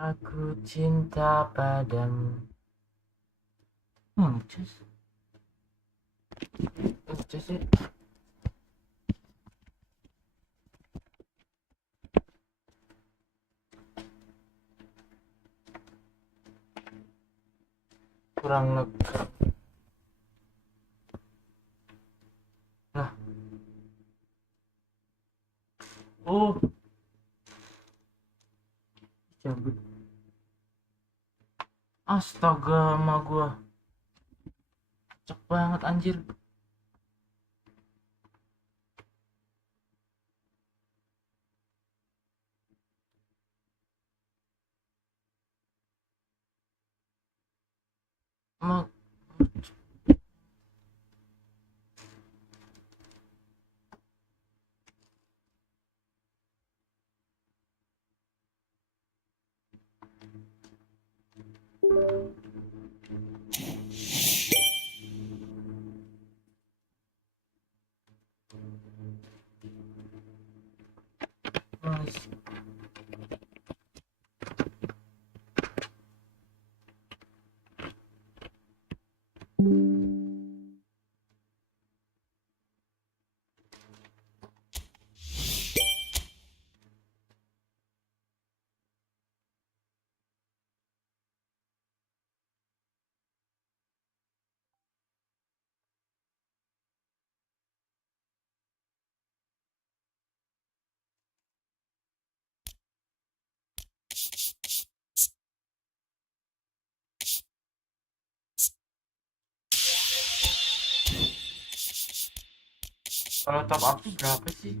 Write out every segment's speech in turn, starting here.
Aku cinta padamu. Cus. Cus sih. Kurang lega. Lah. Oh. Cabut. Astaga, sama gua. Cek banget anjir. Mak. Mas. Kalau top up tuh berapa sih?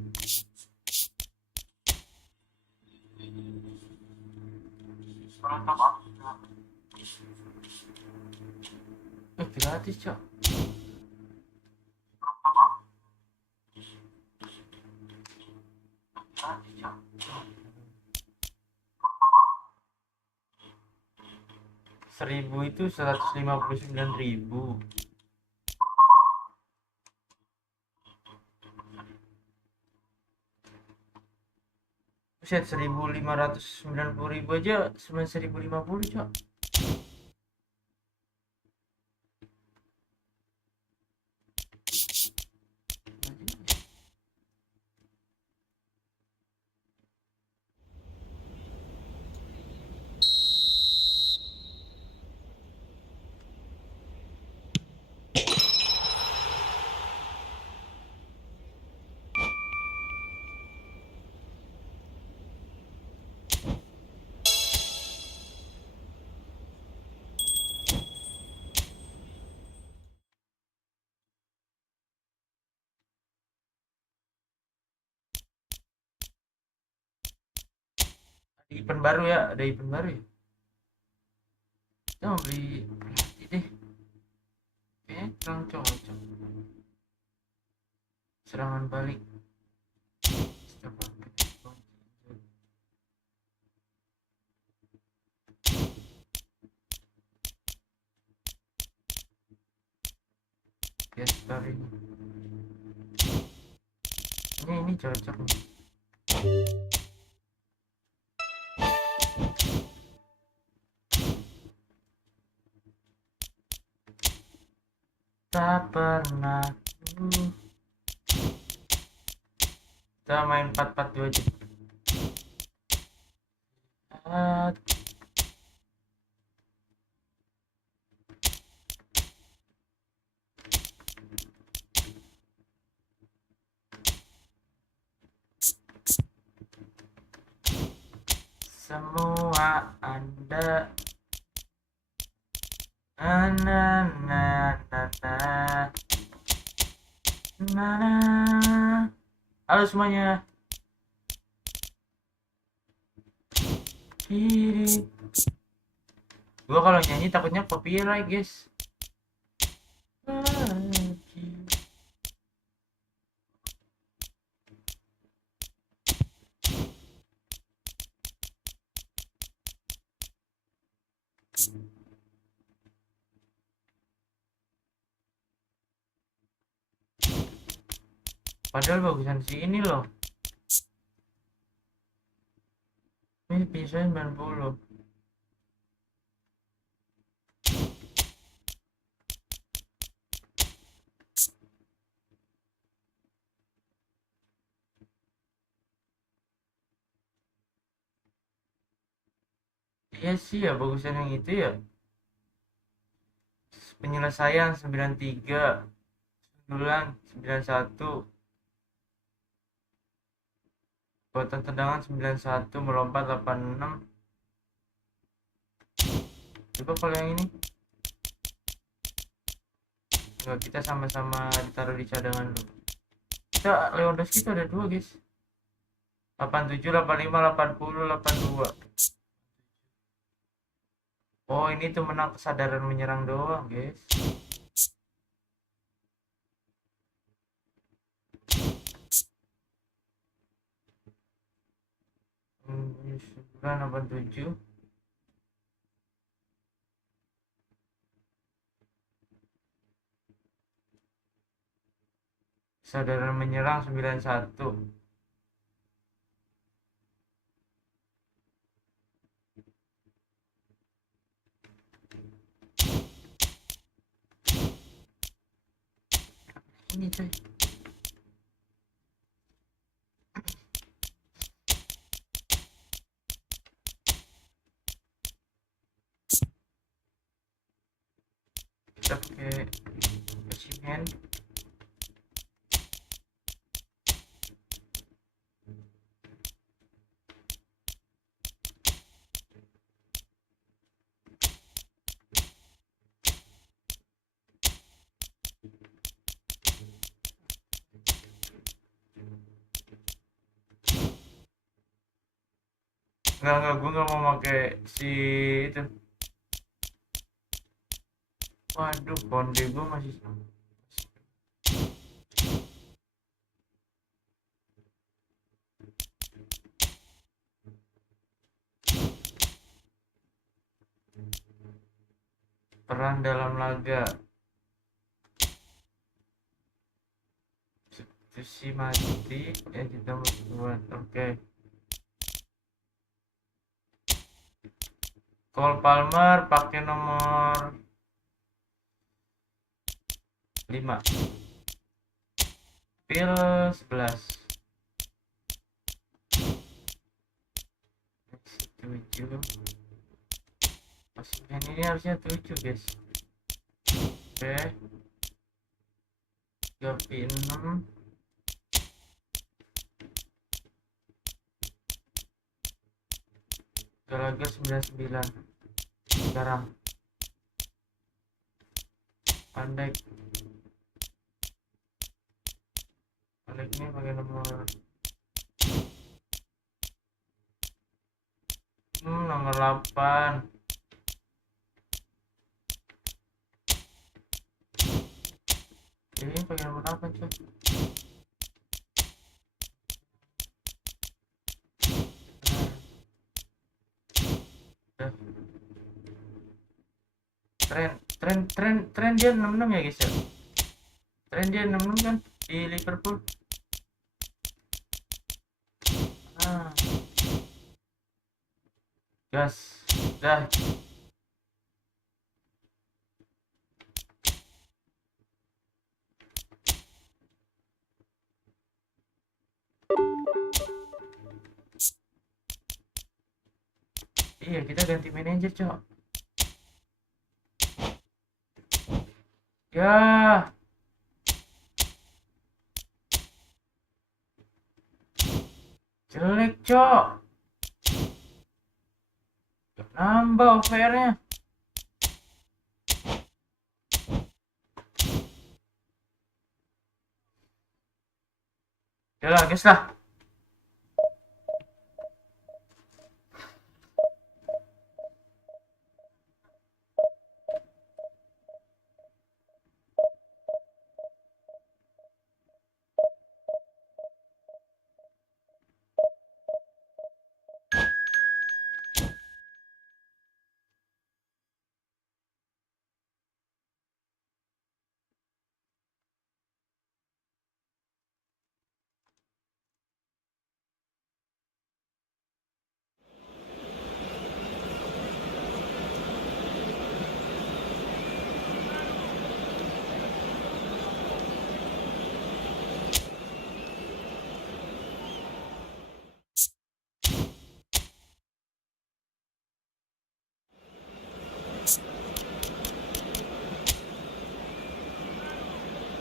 Kalau top up tuh berapa? Gratis, Cok. Gratis, Cok. 1000 itu 159.000. Buset, 1.590.000 aja cuma 1.050, Cok. Ada event baru ya, ada event baru ya. Kita mau beli pelatih deh. Kayaknya kurang cocok. Serangan balik. Gestar ini cocok nih. Tak pernah kita main 4-4-2 aja. Semua Anda na na na na na na. Halo semuanya. Gua kalau nyanyi takutnya copyright, guys. Padahal bagusan si ini loh. ini bisa 90. Iya sih ya, bagusan yang itu ya. Penyelesaian 93, sundulan 91, kekuatan tendangan 91, melompat 86. Coba kalau yang ini enggak, kita sama-sama ditaruh di cadangan dulu. Kita Lewandowski kita ada dua guys, 87, 85, 80, 82. Oh ini tuh menang kesadaran menyerang doang guys. Hmm, 87. Kesadaran menyerang 91. Ini coy. Kita pakai Osimhen. Enggak, gue nggak mau pakai si itu. Waduh, konde gue masih peran dalam laga. Substitusi mati yang kita buat. Oke. Cole Palmer pakai nomor 5. Pil 11. 7. Osimhen ini harusnya 7 guys. Oke. 3 Galaga 99. Sekarang Pandai ini pakai nomor 8. Ini pakai nomor 8 coy. Tren dia 66 ya guys ya. Tren dia 66 kan di Liverpool. Gas. Dah. Iya, kita ganti manajer, cok. Ya. Jelek, cok. Nambah overnya. Yalah, guys lah.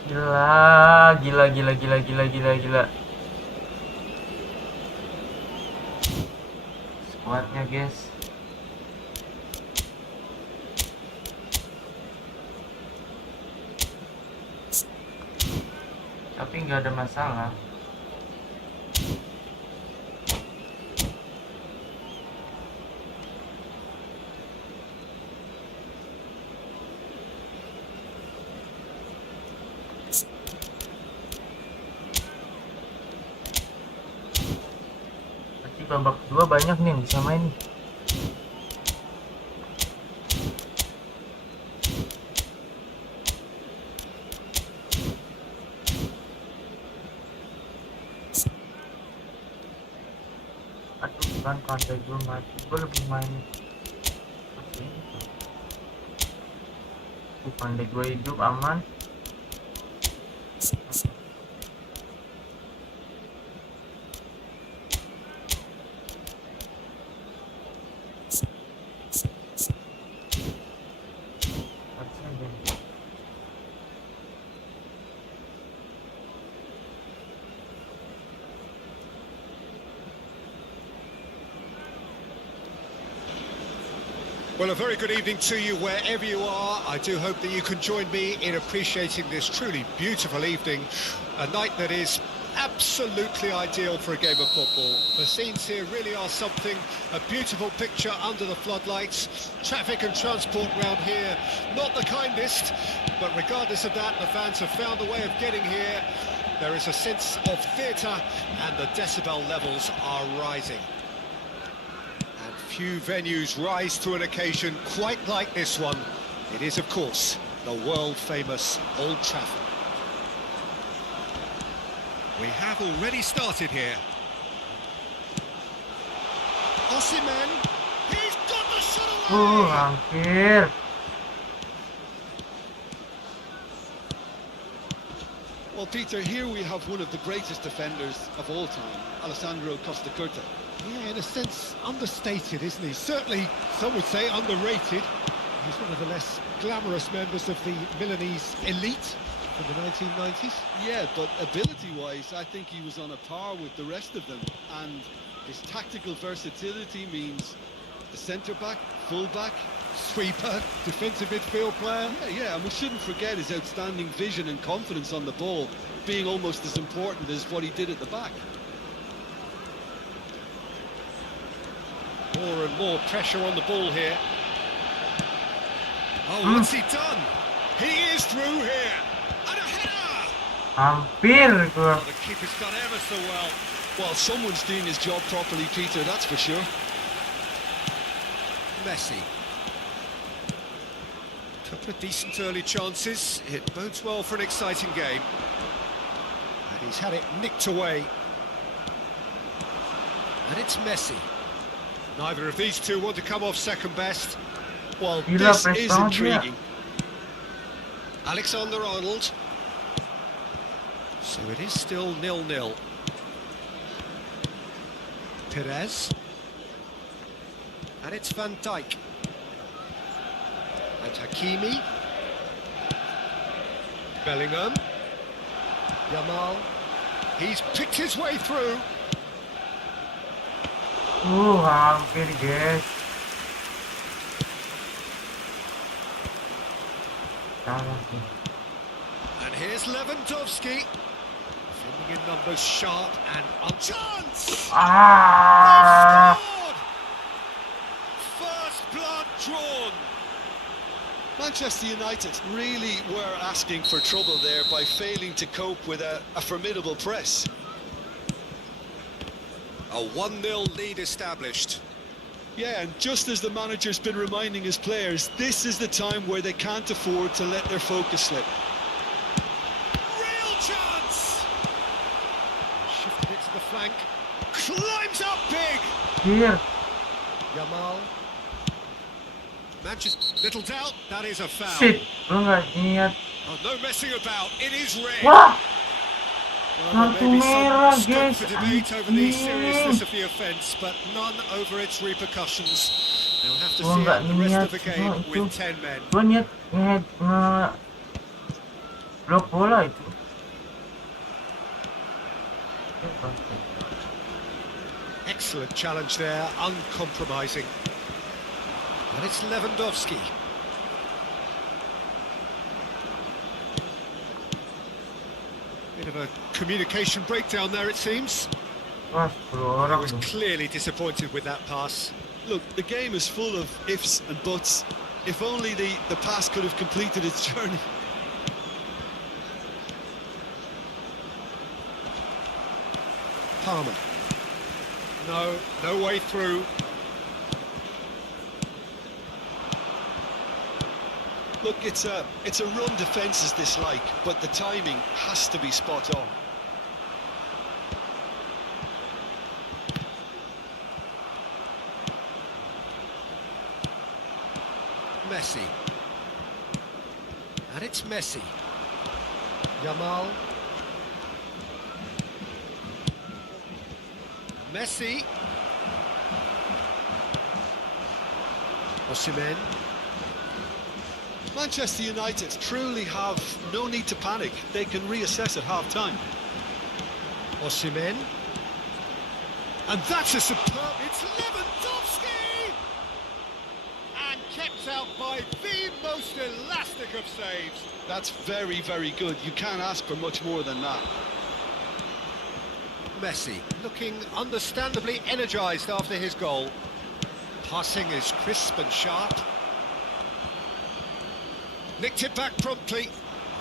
Gila. Squadnya guys. Tapi nggak ada masalah. Nanti babak kedua banyak nih yang bisa main. Aduh kan pandai gue mati, gue lebih main pandai gue hidup aman. Well, a very good evening to you wherever you are. I do hope that you can join me in appreciating this truly beautiful evening, a night that is absolutely ideal for a game of football. The scenes here really are something, a beautiful picture under the floodlights. Traffic and transport round here, not the kindest, but regardless of that, the fans have found a way of getting here. There is a sense of theatre and the decibel levels are rising. Few venues rise to an occasion quite like this one. It is, of course, the world-famous Old Trafford. We have already started here. Osimhen, he's got the shot away! Hampir. Well, Peter, here we have one of the greatest defenders of all time, Alessandro Costa Curta. Yeah, in a sense, understated, isn't he? Certainly, some would say underrated. He's one of the less glamorous members of the Milanese elite in the 1990s. Yeah, but ability-wise, I think he was on a par with the rest of them. And his tactical versatility means the centre-back, full-back, Sweeper, defensive midfield player. yeah, and we shouldn't forget his outstanding vision and confidence on the ball, being almost as important as what he did at the back. More and more pressure on the ball here. Oh, what's he done? He is through here. And a header! Hampir gua. Oh, the keeper's done ever so well. Well, someone's doing his job properly, Peter, that's for sure. Messi. Couple of decent early chances. It bodes well for an exciting game. And he's had it nicked away. And it's Messi. Neither of these two want to come off second best. Well, Gila, this is prestasi intriguing. Alexander-Arnold. So it is still 0-0. Perez. And it's Van Dijk. And Hakimi. Bellingham. Yamal. He's picked his way through. Hampir guys. Salah sih. And here's Lewandowski. Filling in numbers sharp and on chance. Ah. Scored! First blood drawn. Manchester United really were asking for trouble there by failing to cope with a formidable press. A 1-0 lead established. Yeah, and just as the manager's been reminding his players, this is the time where they can't afford to let their focus slip. Real chance! Shifted it to the flank. Climbs up big! Here. Yamal. Manchester, little doubt, that is a foul. Shit. Lu nggak niat. Oh, no messing about, it is red. Wah. Well, Kartu there may be merah, some scope guys. for debate over the Anjing. seriousness of the offence, but none over its repercussions. They'll have to Gua see nggak out the rest niat of the game semua itu. with 10 men. Gua niat Blok bola itu. Excellent challenge there, uncompromising. And it's Lewandowski. Bit of a communication breakdown there, it seems. Wah, 10 I orang was tuh. clearly disappointed with that pass. Look, the game is full of ifs and buts. If only the pass could have completed its journey. Palmer. No way through. Look, it's a run defences dislike, but the timing has to be spot on. Messi. And it's Messi. Yamal. Messi. Osimhen. Manchester United truly have no need to panic. They can reassess at half-time. Osimhen. And that's a superb... It's Lewandowski! And kept out by the most elastic of saves. That's very, very good. You can't ask for much more than that. Messi, looking understandably energised after his goal. Passing is crisp and sharp. Nicked it back promptly,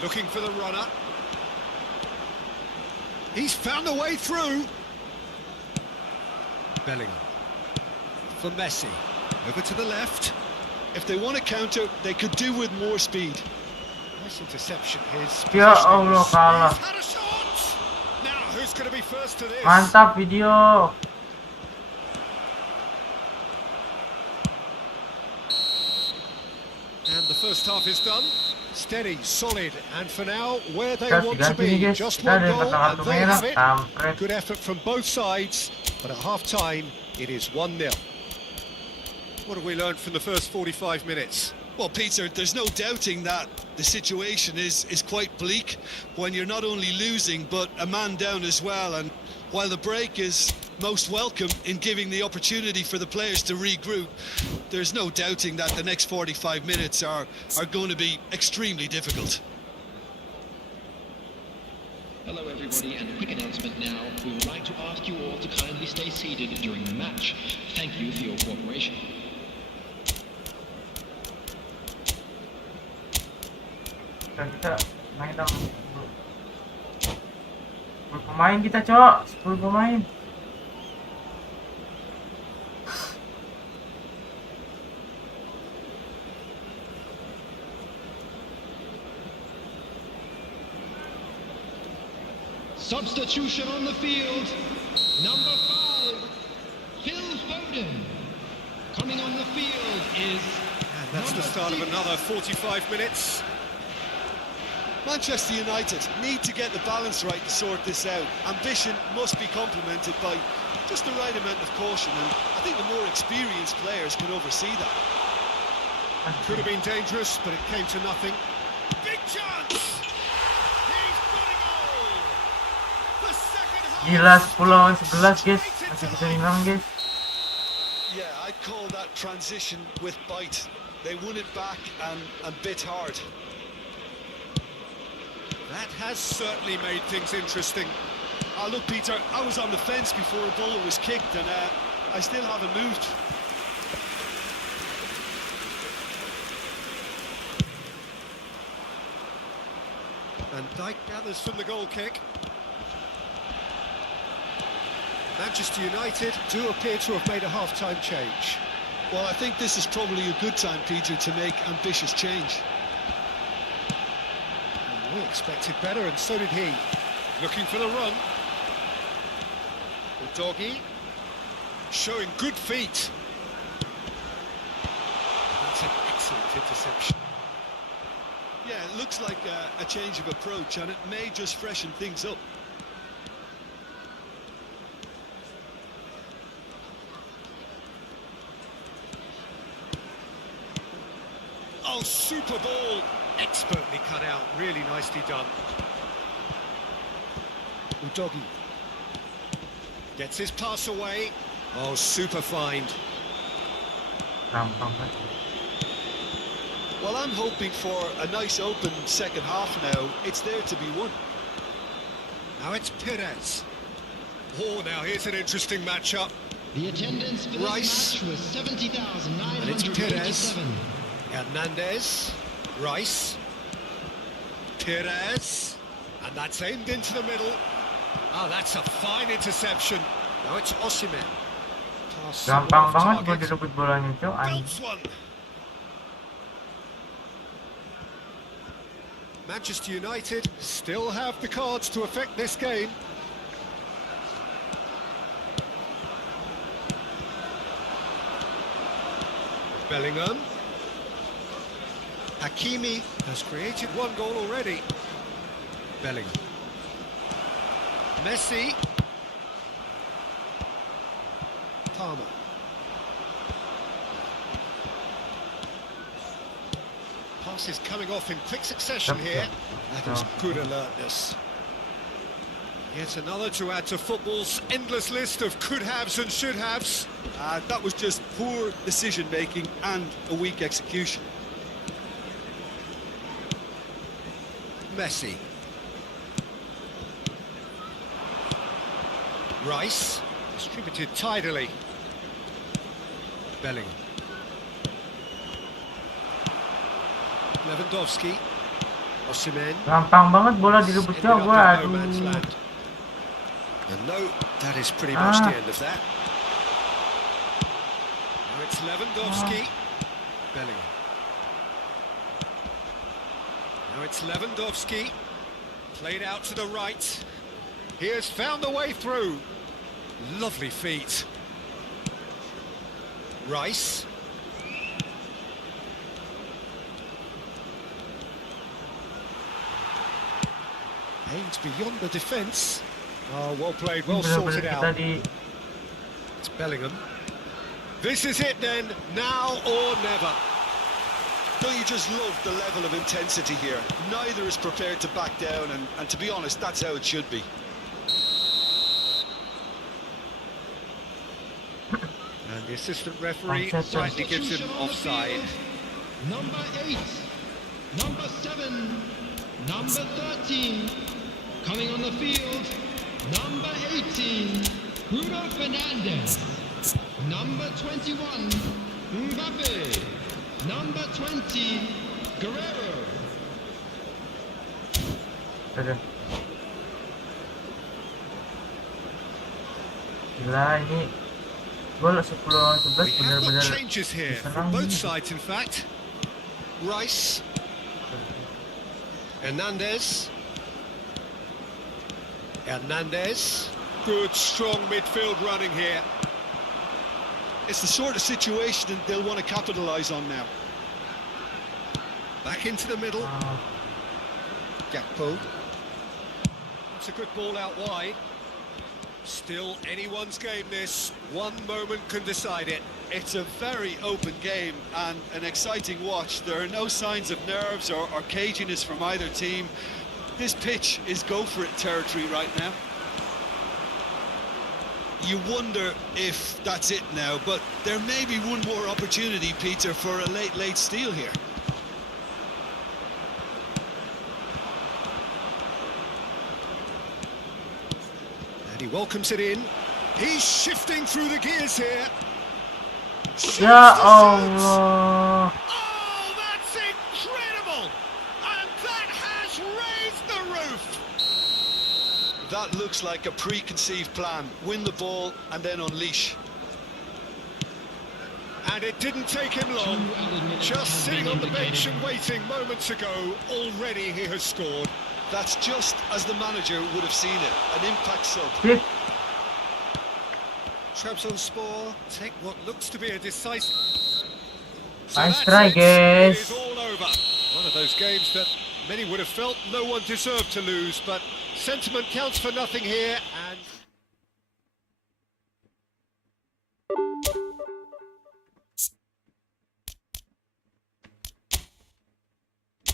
looking for the runner. He's found a way through. Bellingham. For Messi. Over to the left. If they want to counter, they could do with more speed. Nice interception. His Ya positioning Allah, was- kalah. He's had a shot! Now, who's going to be first to this? Mantap video. And the first half is done. Steady, solid, and for now, where they Kita want to diganti nih be. guys. Just Kita one ada goal, kartu and they merah. have it. Kampret. Good effort from both sides, but at half-time, it is 1-0. What have we learned from the first 45 minutes? Well, Peter, there's no doubting that the situation is quite bleak when you're not only losing, but a man down as well. And while the break is most welcome in giving the opportunity for the players to regroup, there's no doubting that the next 45 minutes are going to be extremely difficult. Hello everybody, and a quick announcement now. We would like to ask you all to kindly stay seated during the match. Thank you for your cooperation. Kita main dong. 10 pemain kita, Cok. 10 pemain. Substitution on the field. Number 5, Phil Foden. Coming on the field is... And that's the start of another 45 minutes. Manchester United need to get the balance right to sort this out. Ambition must be complemented by just the right amount of caution, and I think the more experienced players can oversee that. Could have been dangerous, but it came to nothing. Big chance! He's got a goal! The second half! Gila, 10 lawan 11 guys. Masih bisa menang guys. Yeah, I'd call that transition with bite. They won it back and bit hard. That has certainly made things interesting. Look, Peter, I was on the fence before a ball was kicked, and I still haven't moved. And Dyke gathers from the goal kick. Manchester United do appear to have made a half-time change. Well, I think this is probably a good time, Peter, to make ambitious change. And we expected better, and so did he. Looking for the run. The doggy showing good feet. That's an excellent interception. Yeah, it looks like a change of approach, and it may just freshen things up. Oh, super ball. Expertly cut out, really nicely done. Udogi gets his pass away. Oh, super find. Gampang kan. Well, I'm hoping for a nice open second half now. It's there to be won. Now it's Perez. Oh, now here's an interesting matchup. The attendance for this Rice. match was And it's Perez. 70,987. Hernandez. Rice. Perez. And that's aimed into the middle. Oh, that's a fine interception. Now it's Osimhen. Pass Gampang off banget buat target. direbut bolanya, Cok. Belts one. Manchester United still have the cards to affect this game. Bellingham. Hakimi has created one goal already. Bellingham. Messi. Palmer. Passes coming off in quick succession here. That is good alertness. Yet another to add to football's endless list of could-haves and should-haves. That was just poor decision-making and a weak execution. Messi. Rice. Distributed tidily. Bellingham. Lewandowski. Osimhen. Gampang banget bola direbut, Ended Cok. up Gua in no man's aduh. land. And no, that is pretty much the end of that. Now it's Lewandowski. Bellingham. Now it's Lewandowski. Played out to the right. He has found the way through. Lovely feet. Rice. Aimed beyond the defence. Oh, well played, well sorted Bener-bener out. kita di It's Bellingham. This is it then, now or never. Don't you just love the level of intensity here? Neither is prepared to back down, and to be honest, that's how it should be. And the assistant referee Offside. rightly gives him Substitution on the offside. field. Number 8, number 7, number 13. Coming on the field, number 18, Bruno Fernandes. Number 21, Mbappe. Number 20, Guerrero. Aduh. Gila ini gol 10 lawan 11 We have got benar-benar changes here from both sides, in fact. Rice. Hernandez. Hernandez. Good, strong midfield running here. It's the sort of situation that they'll want to capitalise on now. Back into the middle. Gakpo. It's a good ball out wide. Still anyone's game this. One moment can decide it. It's a very open game and an exciting watch. There are no signs of nerves or caginess from either team. This pitch is go-for-it territory right now. You wonder if that's it now, but there may be one more opportunity, Peter, for a late steal here. And he welcomes it in. He's shifting through the gears here. Shoots Ya to Allah. shoot. Oh, that's incredible! And that has raised the roof. That looks like a preconceived plan. Win the ball and then unleash. And it didn't take him long. Just sitting on the bench and waiting moments ago, already he has scored. That's just as the manager would have seen it. An impact sub. Sip. Trabzonspor take what looks to be a decisive. Nice that's try, it. guys. It is all over. One of those games that many would have felt no one deserved to lose, but sentiment counts for nothing here, and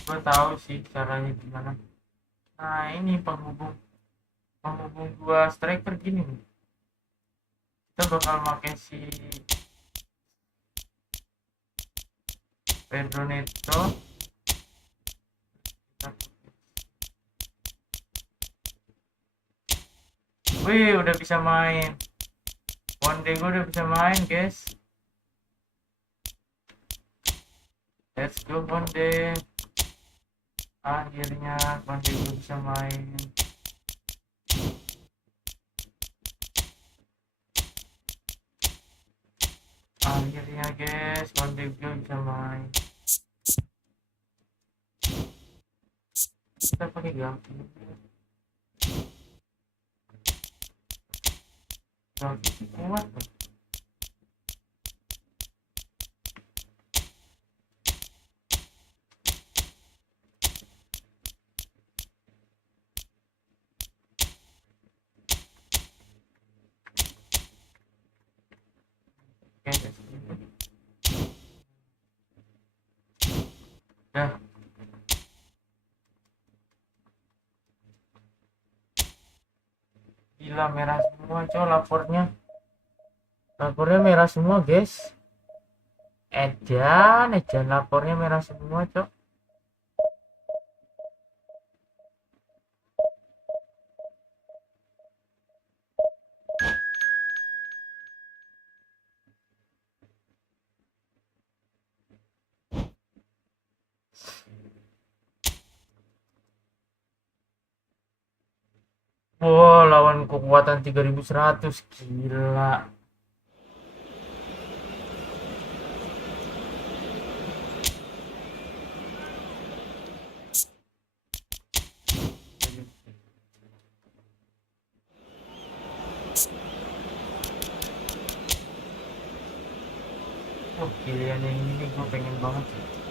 Gue tahu sih caranya gimana. Nah ini penghubung gua striker gini nih. Kita bakal pakai si Pedro Neto. Wih, udah bisa main. One day gue udah bisa main, guys. Let's go one day. Akhirnya one day gue bisa main. Akhirnya guys, one day gue bisa main. Kita pakai grafik. Grafik kuat loh. Dah. Gila merah semua coy lapornya. Lapornya merah semua guys. Edan lapornya merah semua coy. Wow, lawan kekuatan 3100 gila. Oh, pilihan yang ini gue pengen banget sih.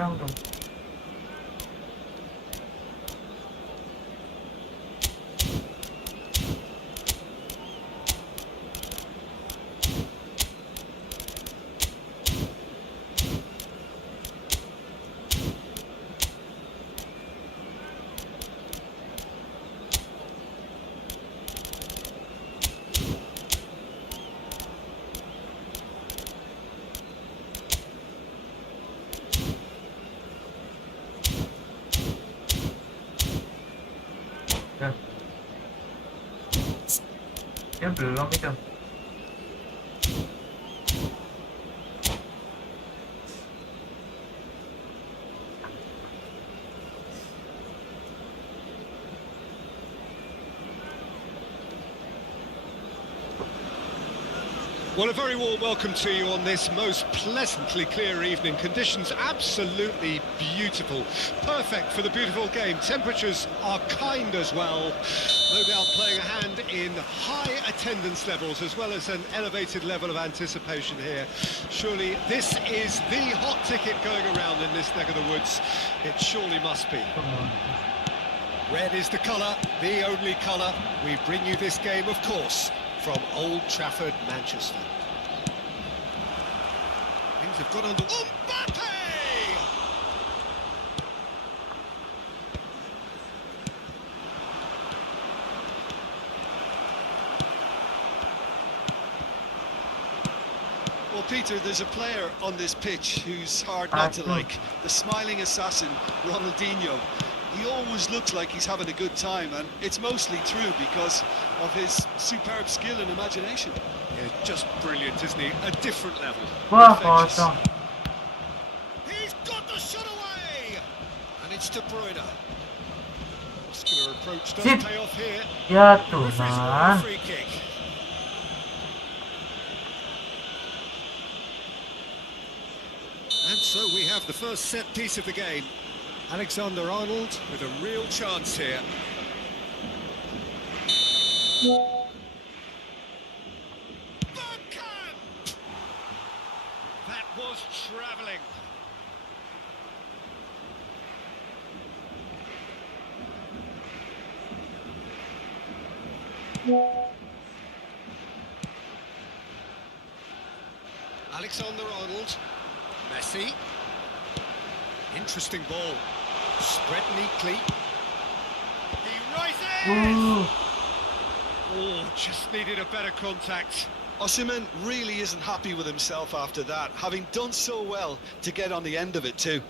Serang dong. Dah. Ya belum itu. Well, a very warm welcome to you on this most pleasantly clear evening. Conditions absolutely beautiful. Perfect for the beautiful game. Temperatures are kind as well. No doubt playing a hand in high attendance levels as well as an elevated level of anticipation here. Surely this is the hot ticket going around in this neck of the woods. It surely must be. Red is the colour, the only colour. We bring you this game, of course, from Old Trafford, Manchester. Things have got under... Mbappe! Well, Peter, there's a player on this pitch who's hard not to like. The smiling assassin, Ronaldinho. he always looks like he's having a good time, and it's mostly true because of his superb skill and imagination. Yeah, just brilliant, isn't he? A different level. Wah, Infectious. kosong. He's got the shot away! And it's De Bruyne. Muscular approach does Zip. pay off here. Ya Referee's awarded a Tuhan. free kick. And so we have the first set piece of the game. Alexander-Arnold with a real chance here. Bergkamp! That was travelling. Alexander-Arnold. Messi. Interesting ball. Spread neatly. He rises! Oh, just needed a better contact. Osimhen really isn't happy with himself after that, having done so well to get on the end of it too.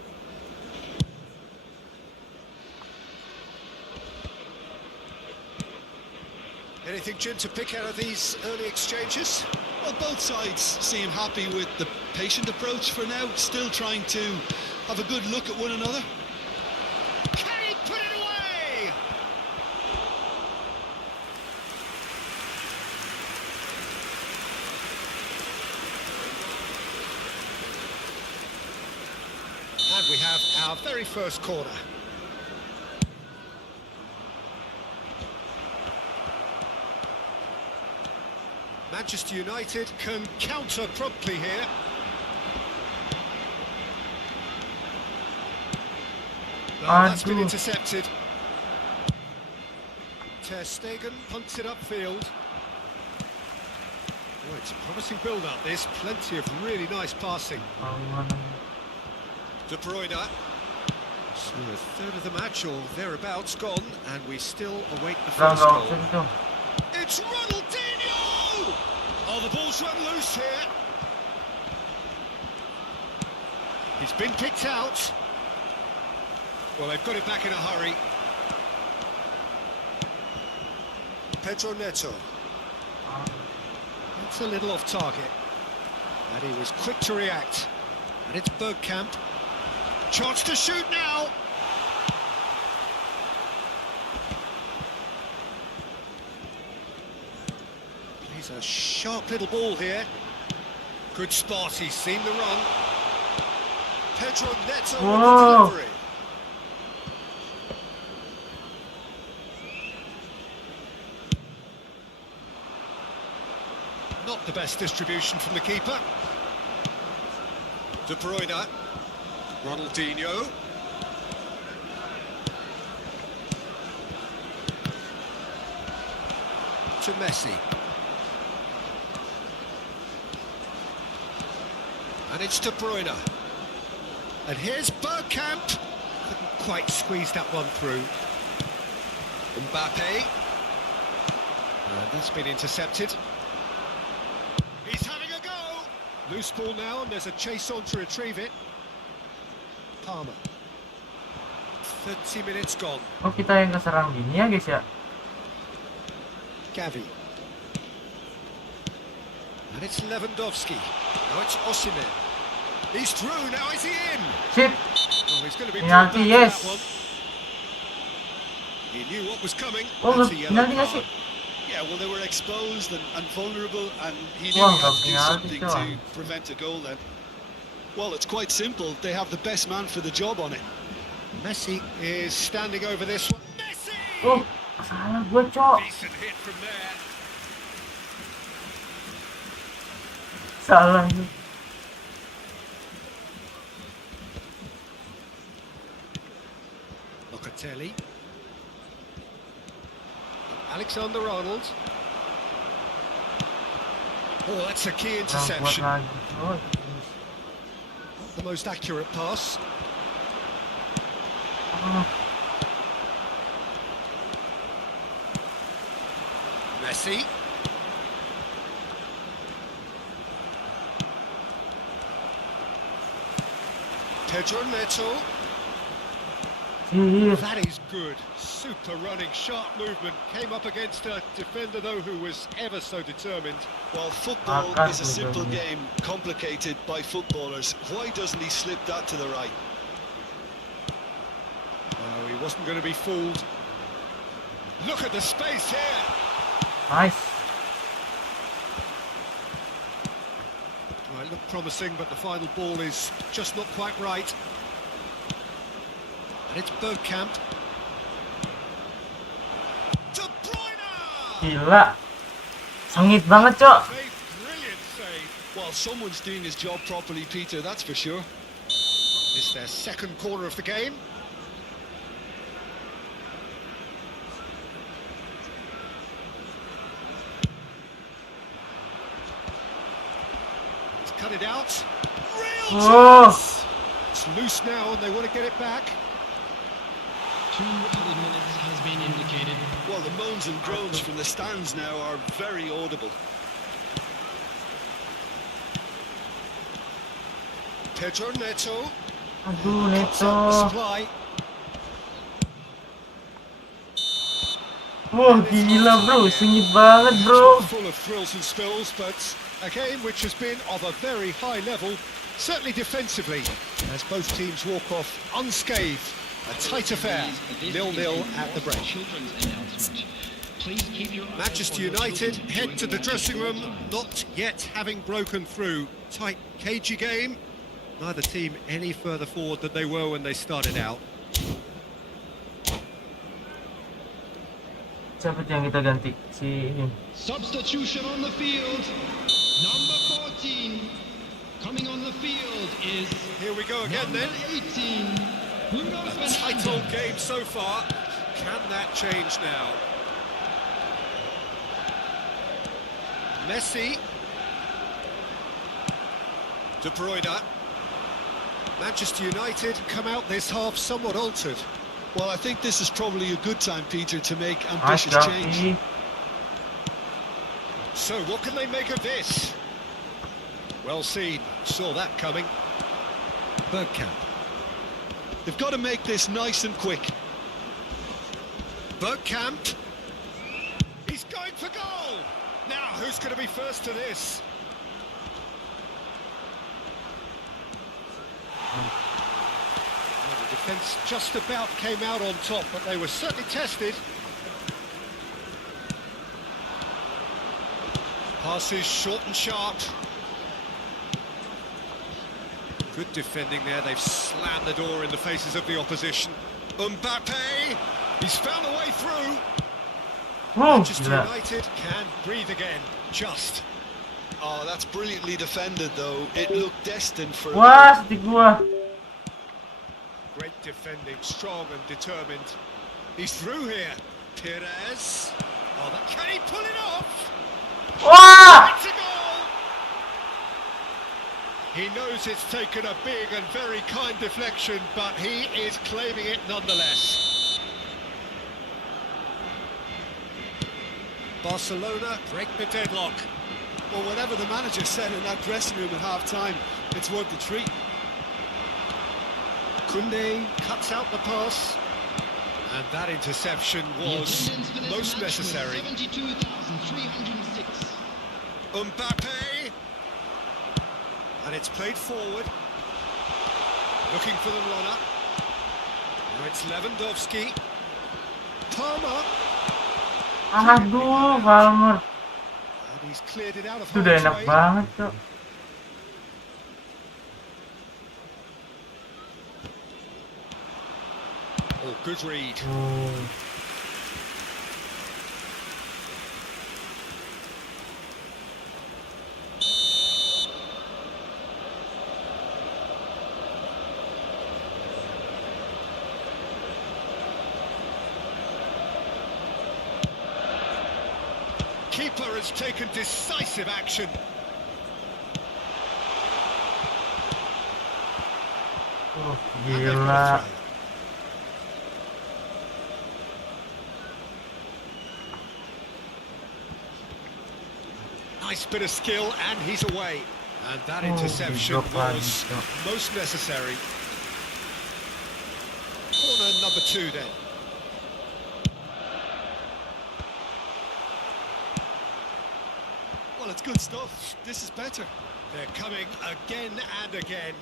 Anything, Jim, to pick out of these early exchanges? Well, both sides seem happy with the patient approach for now, still trying to have a good look at one another. Can he put it away? And we have our very first corner. Manchester United can counter promptly here. Oh, that's been Aduh. intercepted. Ter Stegen punts it upfield. Oh, it's a promising build-up, this. Plenty of really nice passing. De Bruyne. So a third of the match or thereabouts gone, and we still await the Enggak first usah goal. gitu. It's Ronaldinho! Oh, the ball's run loose here. He's been picked out. Well, they've got it back in a hurry. Pedro Neto. That's a little off target. And he was quick to react. And it's Bergkamp. Chance to shoot now. He's a sharp little ball here. Good spot, he's seen the run. Pedro Neto with the Whoa. delivery. Not the best distribution from the keeper. De Bruyne. Ronaldinho. To Messi. And it's De Bruyne. And here's Bergkamp. Couldn't quite squeeze that one through. Mbappe. And that's been intercepted. He's having a go. Loose ball now, and there's a chase on to retrieve it. Palmer. 30 minutes gone. Oh, kita yang keserang gini ya guys ya. Gavi. And it's Lewandowski. Now it's Osimhen. He's through, now is he in? Sip. Oh, he's going to be Penalty, brought back yes. for that one. He knew what was coming. Oh, That's a yellow penalty nggak card. sih? Yeah, well, they were exposed and vulnerable, and he knew Wah, he had nggak to do penalti something coy. to prevent a goal then. Well, it's quite simple. They have the best man for the job on it. Messi is standing over this one. Messi! Oh, salah gue cok. Decent hit from there. Salah nih. Locatelli. Alexander-Arnold. Oh, that's a key Kurang kuat interception. lagi coy. Not the most accurate pass. Ah, Messi. Pedro Neto. Anjir. That is good. Super running, sharp movement. Came up against a defender, though, who was ever so determined. Well, football Akan is a simple tujuannya. game, complicated by footballers. Why doesn't he slip that to the right? Oh, he wasn't going to be fooled. Look at the space here. Nice. Well, it looked promising, but the final ball is just not quite right. And it's Bergkamp. De Bruyne! Gila. Sengit banget, Cok. Made brilliant save. Well, someone's doing his job properly, Peter, that's for sure. It's their second corner of the game. He's cut it out. Real Oh. chance! It's loose now and they want to get it back. 2 added minutes has been indicated. Well, the moans and groans from the stands now are very audible. Pedro Neto Aduh, cuts out the Neto. supply. Wah, gila, bro. Sengit banget, bro. Full of thrills and spills, but a game which has been of a very high level, certainly defensively, as both teams walk off unscathed. A tight affair, 0-0 at the break. Children's announcement. Please keep your eyes Manchester on your United children head to the during dressing room, match not yet having broken through. Tight, cagey game. Neither team any further forward than they were when they started out. Siapa yang kita ganti? Si ini. Substitution on the field. Number 14. Coming on the field is Here we go again number then. 18. Bruno A tight old Fernandes. game so far. Can that change now? Messi. De Bruyne. Manchester United come out this half somewhat altered. Well, I think this is probably a good time, Peter, to make Nice, ambitious change. Gavi. So what can they make of this? Well seen, saw that coming. Bergkamp. They've got to make this nice and quick. Bergkamp. He's going for goal. Now who's going to be first to this? Well, the defence just about came out on top, but they were certainly tested. Passes short and sharp. Good defending there. They've slammed the door in the faces of the opposition. Mbappe, he's found a way through. Wow, Manchester gila. United can breathe again. Just. Oh, that's brilliantly defended, though. It looked destined for... Wah, stick gua. Great defending, strong and determined. He's through here. Perez. Oh, that, can he pull it off? Wah! It's a goal! He knows it's taken a big and very kind deflection, but he is claiming it nonetheless. Barcelona break the deadlock. Well, whatever the manager said in that dressing room at half-time, it's worth the treat. Koundé cuts out the pass. And that interception The was attendance for this most match was necessary. 72,306. Mbappe. And it's played forward. Looking for the runner. Now it's Lewandowski. Palmer. Aduh, Palmer. And he's cleared it out of Itu udah harm's enak way. banget, Cok. Oh, good read. Oh. Keeper has taken decisive action. Oh, And they've got a gila. throw. Nice bit of skill, and he's away. And that Oh, interception goblok lagi, was Cok. most necessary. Corner number 2 then. Well, it's good stuff. This is better. They're coming again and again.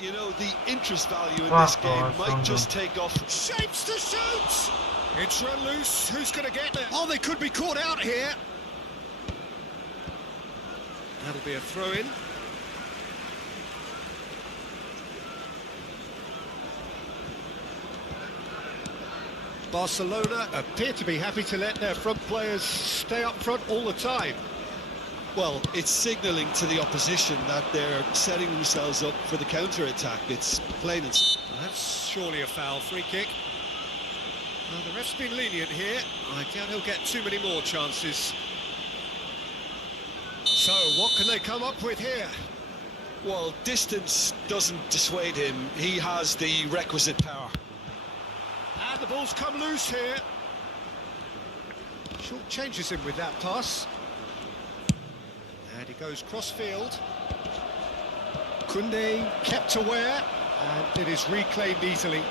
You know, the interest value in Wow, this game might awesome. just take off. Shapes to shoot! It's run loose. Who's going to get there? Oh, they could be caught out here. That'll be a throw-in. Barcelona appear to be happy to let their front players stay up front all the time. Well, it's signalling to the opposition that they're setting themselves up for the counter-attack. It's plain and simple. Well, that's surely a foul. Free kick. Well, the ref's been lenient here. I doubt he'll get too many more chances. So, what can they come up with here? Well, distance doesn't dissuade him. He has the requisite power. And the ball's come loose here. Short changes him with that pass. And he goes cross-field. Koundé kept aware, and it is reclaimed easily.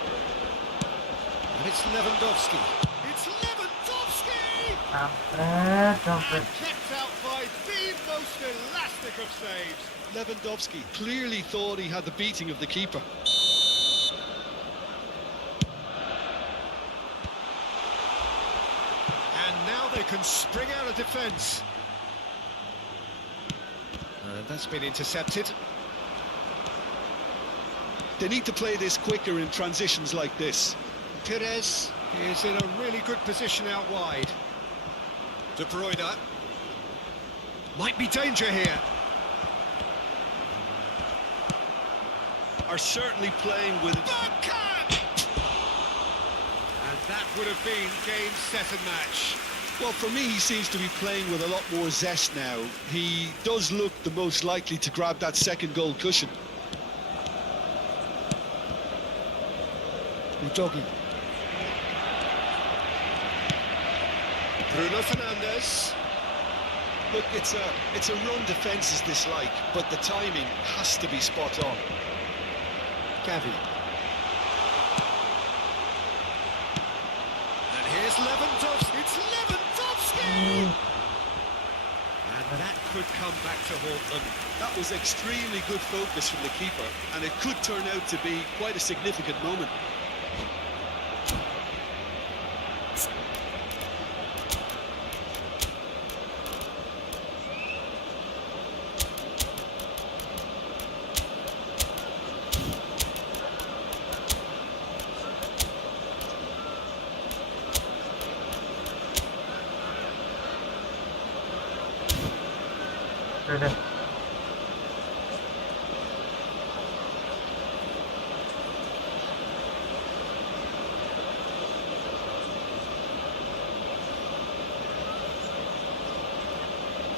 And it's Lewandowski. It's Lewandowski! And kept out by the most elastic of saves. Lewandowski clearly thought he had the beating of the keeper. And now they can spring out of defence. And that's been intercepted. They need to play this quicker in transitions like this. Pires is in a really good position out wide. De Bruyne. Might be danger here. Are certainly playing with... Bergkamp! And that would have been game, set and match. Well, for me, he seems to be playing with a lot more zest now. He does look the most likely to grab that second goal cushion. Udogi. Bruno Fernandes. Look, it's a run defence is dislike, but the timing has to be spot on. Gavi. And here's Lewandowski. It's Lewandowski! And that could come back to haunt them. That was extremely good focus from the keeper, and it could turn out to be quite a significant moment. Udah.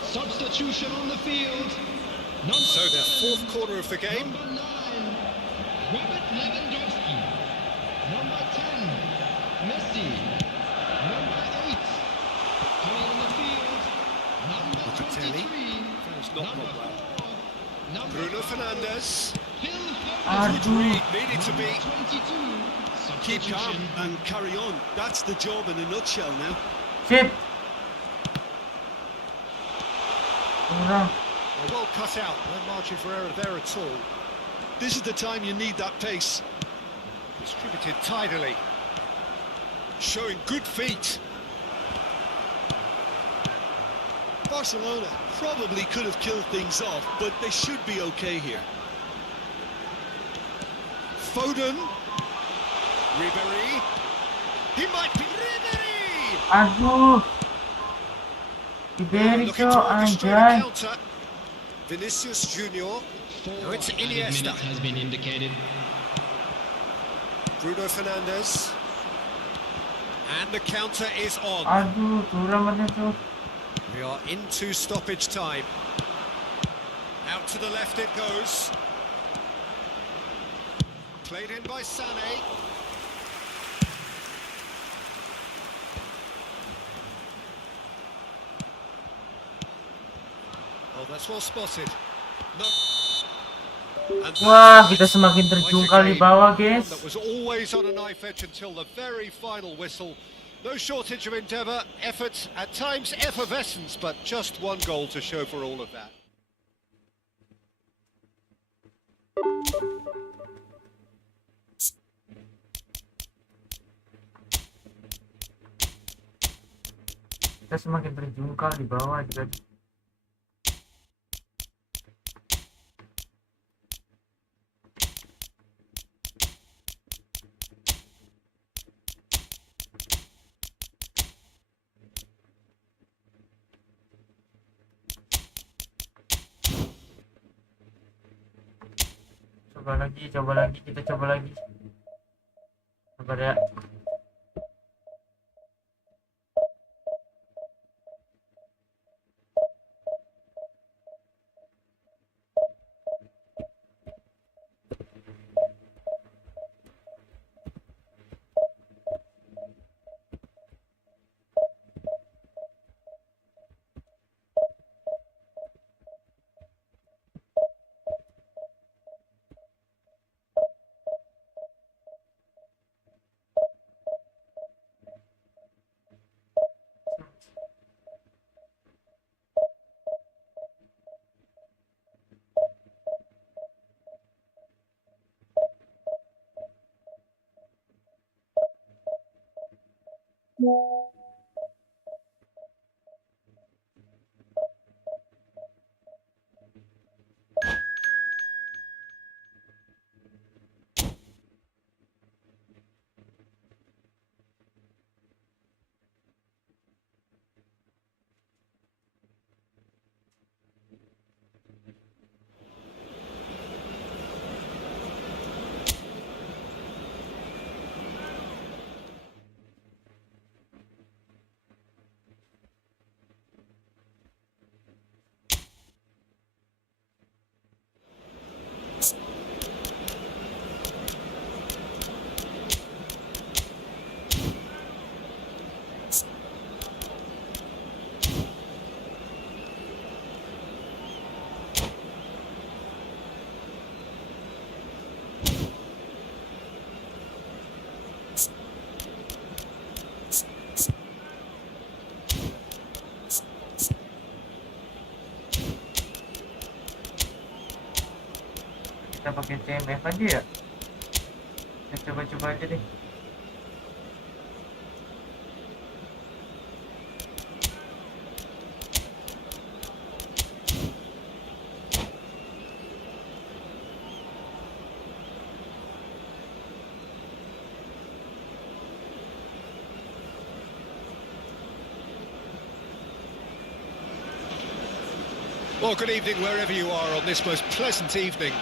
Substitution on the field. Number So the 7, fourth quarter of the game. Number 9, Robert Lewandowski. Number 10, Messi. Number 8, coming on the field. Number Locatelli. 23. That's not Number gone well. 4, number Bruno 5, Fernandes. Phil Foden. Aduh. Needed to be. Number 22. Keep calm Substitution. and carry on. That's the job in a nutshell now. Shit. Kurang. Well cut out. No margin for error there at all. This is the time you need that pace. Distributed tidily. Showing good feet. Barcelona probably could have killed things off, but they should be okay here. Foden. Ribéry. He might be Ribéry. Aduh. Ribéry Looking cok, to orchestrate a anjay. counter. Vinicius Junior. 4 No, it's added Iniesta. minutes has been indicated. Bruno Fernandes. And the counter is on. Aduh, curang banget tuh. We are into stoppage time. Out to the left it goes. Played in by Sané. Oh, that's well spotted. No. And Wah, that's kita semakin quite a terjungkal di game. bawah, One guys. that was always on a knife edge until the very final whistle. No shortage of endeavour, effort, at times effervescence, but just one goal to show for all of that. Kita semakin terjungkal di bawah juga. Coba lagi, kita coba lagi. Sabar ya. Kita pakai CMF aja ya. Kita coba-coba aja deh. Well, good evening wherever you are on this most pleasant evening.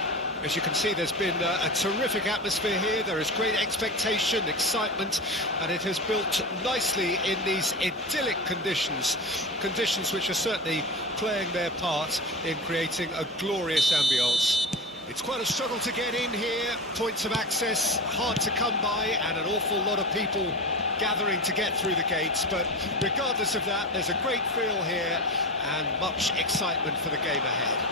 As you can see, there's been a terrific atmosphere here. There is great expectation, excitement, and it has built nicely in these idyllic conditions. Conditions which are certainly playing their part in creating a glorious ambience. It's quite a struggle to get in here. Points of access hard to come by, and an awful lot of people gathering to get through the gates. But regardless of that, there's a great feel here and much excitement for the game ahead.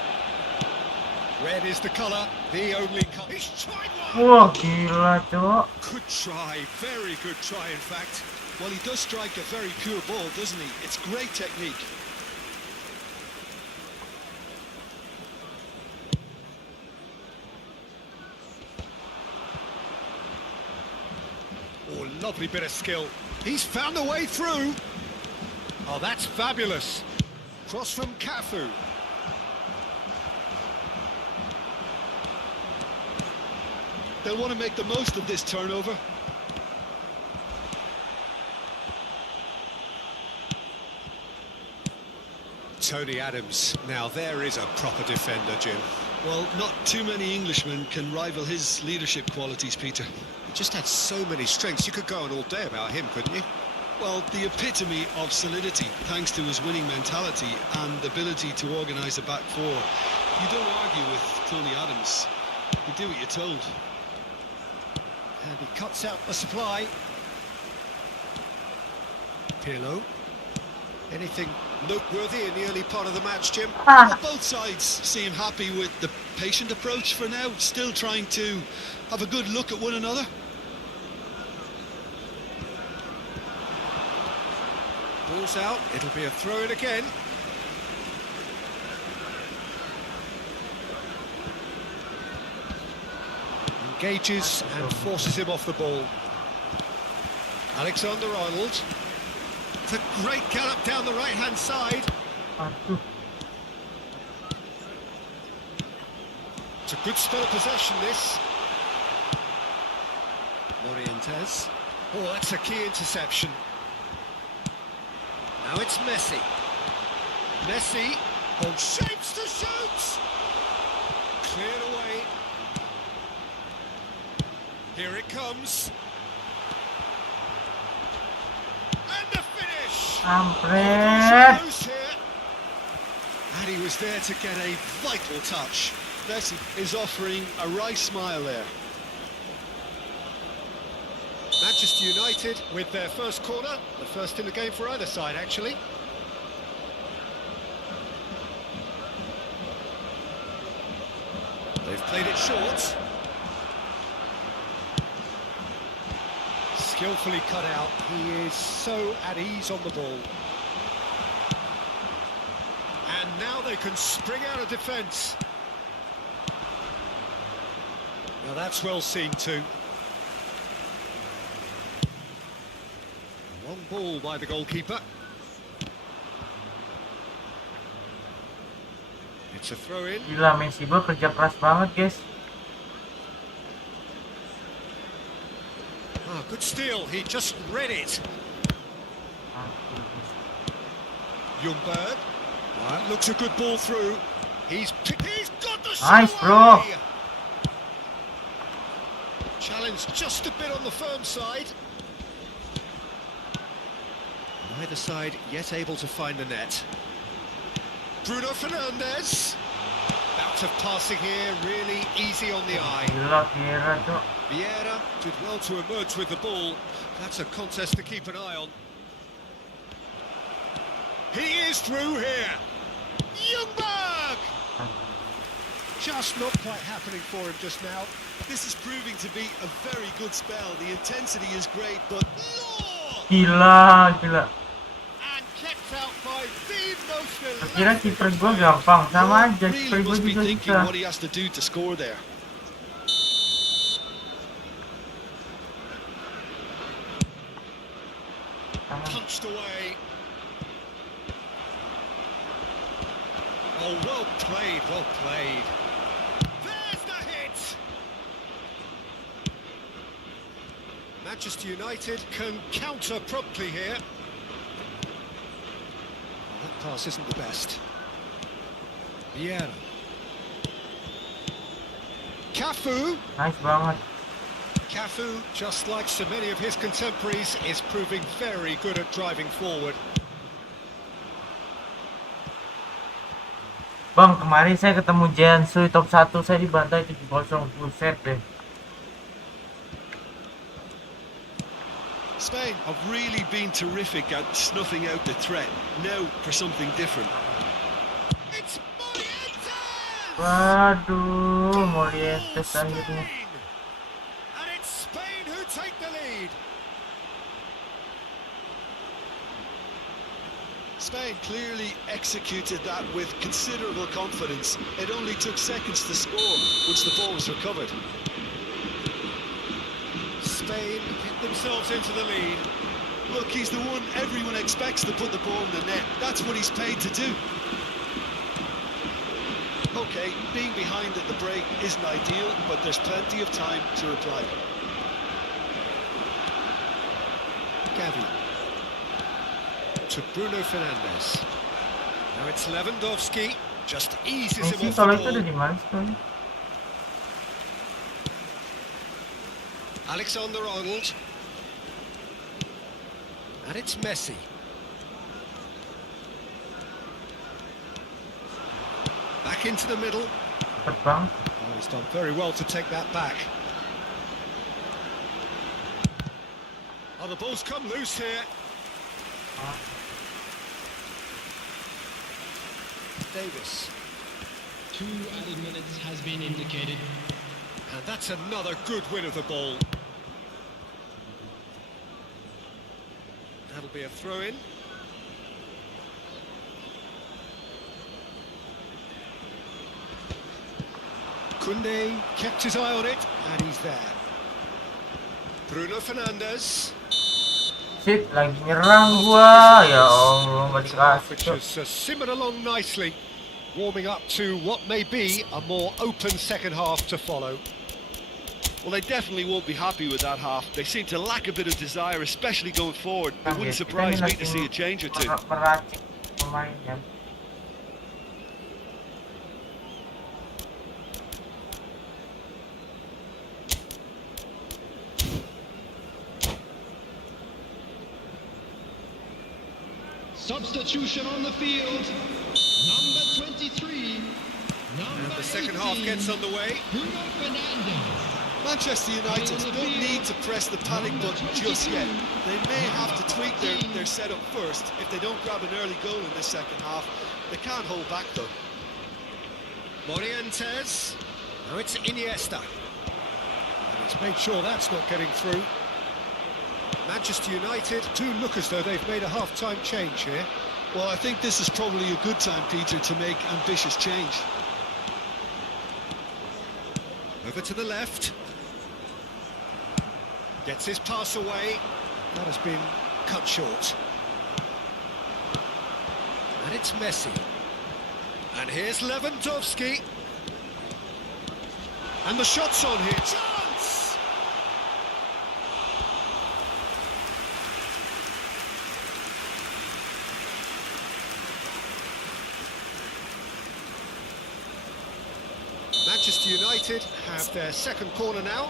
Red is the colour, the only colour. He's tried one! Wah, gila, cok. Good try, very good try, in fact. Well, he does strike a very pure ball, doesn't he? It's great technique. Oh, lovely bit of skill. He's found a way through. Oh, that's fabulous. Cross from Cafu. They'll want to make the most of this turnover. Tony Adams. Now there is a proper defender, Jim. Well, not too many Englishmen can rival his leadership qualities, Peter. He just had so many strengths. You could go on all day about him, couldn't you? Well, the epitome of solidity, thanks to his winning mentality and ability to organise a back four. You don't argue with Tony Adams. You do what you're told. And he cuts out the supply. Pirlo. Anything Noteworthy in the early part of the match, Jim. Well, both sides seem happy with the patient approach for now, still trying to have a good look at one another. Ball's out, it'll be a throw-in again. Engages and forces him off the ball. Alexander-Arnold. It's a great gallop down the right-hand side. Aduh. It's a good spell of possession, this. Morientes. Oh, that's a key interception. Now it's Messi. Messi on shapes to shoot. Cleared away. Here it comes. And the finish. Kampret. Loose here. And he was there to get a vital touch. Messi is offering a wry smile there. Manchester United with their first corner, the first in the game for either side, actually. They've played it short. Skillfully cut out. He is so at ease on the ball. And now they can spring out of defence. Now that's well seen too. Long ball by the goalkeeper. It's a throw-in. Gila, Messi kerja keras banget, guys. Ah, good steal. He just read it. Ljungberg. That looks a good ball through. He's got the shot Nice, bro. away. Challenge just a bit on the firm side. Neither side yet able to find the net. Bruno Fernandes. Bout of passing here, really easy on the eye. Gila, kira tuh. Vieira did well to emerge with the ball. That's a contest to keep an eye on. He is through here. Ljungberg! Just not quite happening for him just now. This is proving to be a very good spell. The intensity is great, but Gila. And kept out by the most Kira kiper gua gampang, sama aja really kiper gua must be juga thinking susah. what he has to do to score there. punched away. Oh, well played, well played. There's the hit! Manchester United can counter promptly here. That pass isn't the best. Vieira. Cafu. Nice banget. Cafu, just like so many of his contemporaries, is proving very good at driving forward. Bang, kemarin saya ketemu Jansu top 1, saya dibantai 7-0, buset deh. Spain have really been terrific at snuffing out the threat. Now for something different. It's Morientes! Waduh, Morientes akhirnya. And it's Spain who take the lead. Spain clearly executed that with considerable confidence. It only took seconds to score once the ball was recovered. Spain hit themselves into the lead. Look, he's the one everyone expects to put the ball in the net. That's what he's paid to do. Okay, being behind at the break isn't ideal, but there's plenty of time to reply. Gavi. To Bruno Fernandes. Now it's Lewandowski. Just eases him Messi off kalau the itu ada ball. di mana sekarang? Alexander-Arnold. And it's Messi. Back into the middle. Cepet bang. Oh, he's done very well to take that back. Oh, the ball's come loose here. Davis. 2 added minutes has been indicated. And that's another good win of the ball. That'll be a throw-in. Kunde kept his eye on it, and he's there. Bruno Fernandes. Sip, lagi nyerang gua. Ya Allah, nggak dikasih Which tuh. has simmered along nicely, warming up to what may be a more open second half to follow. Well, they definitely won't be happy with that half. They seem to lack a bit of desire, especially going forward. It wouldn't surprise me to see a change or two. Meracik pemainnya. Substitution on the field. Number 23. And the second half gets underway. Bruno Fernandes. Manchester United don't need to press the panic button just yet. They may have to tweak their setup first. If they don't grab an early goal in this second half, they can't hold back though. Morientes. Now it's Iniesta. And he's made sure that's not getting through. Manchester United do look as though they've made a half-time change here. Well, I think this is probably a good time, Peter, to make ambitious change. Over to the left. Gets his pass away. That has been cut short. And it's Messi. And here's Lewandowski. And the shot's on here. Chance! Manchester United have their second corner now.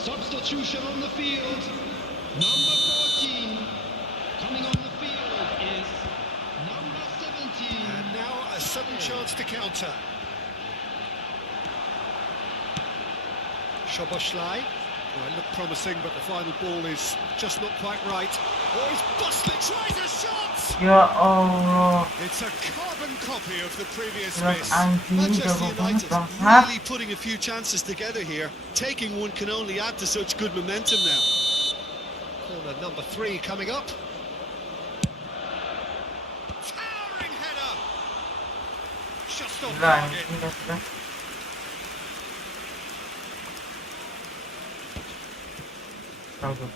Substitution on the field. Number 14. Coming on the field is number 17. And now a sudden chance to counter. Szoboszlai. Well, it looked promising, but the final ball is just not quite right. Oh, he's bustling, tries a shot! Ya Allah. It's a carbon copy of the previous Jelas miss. anjing Manchester jago banget United bangsat. really putting a few chances together here. Taking one can only add to such good momentum now. Corner number 3 coming up. Towering header! Just off Gila target. anjing dah sudah. Tahu tuh.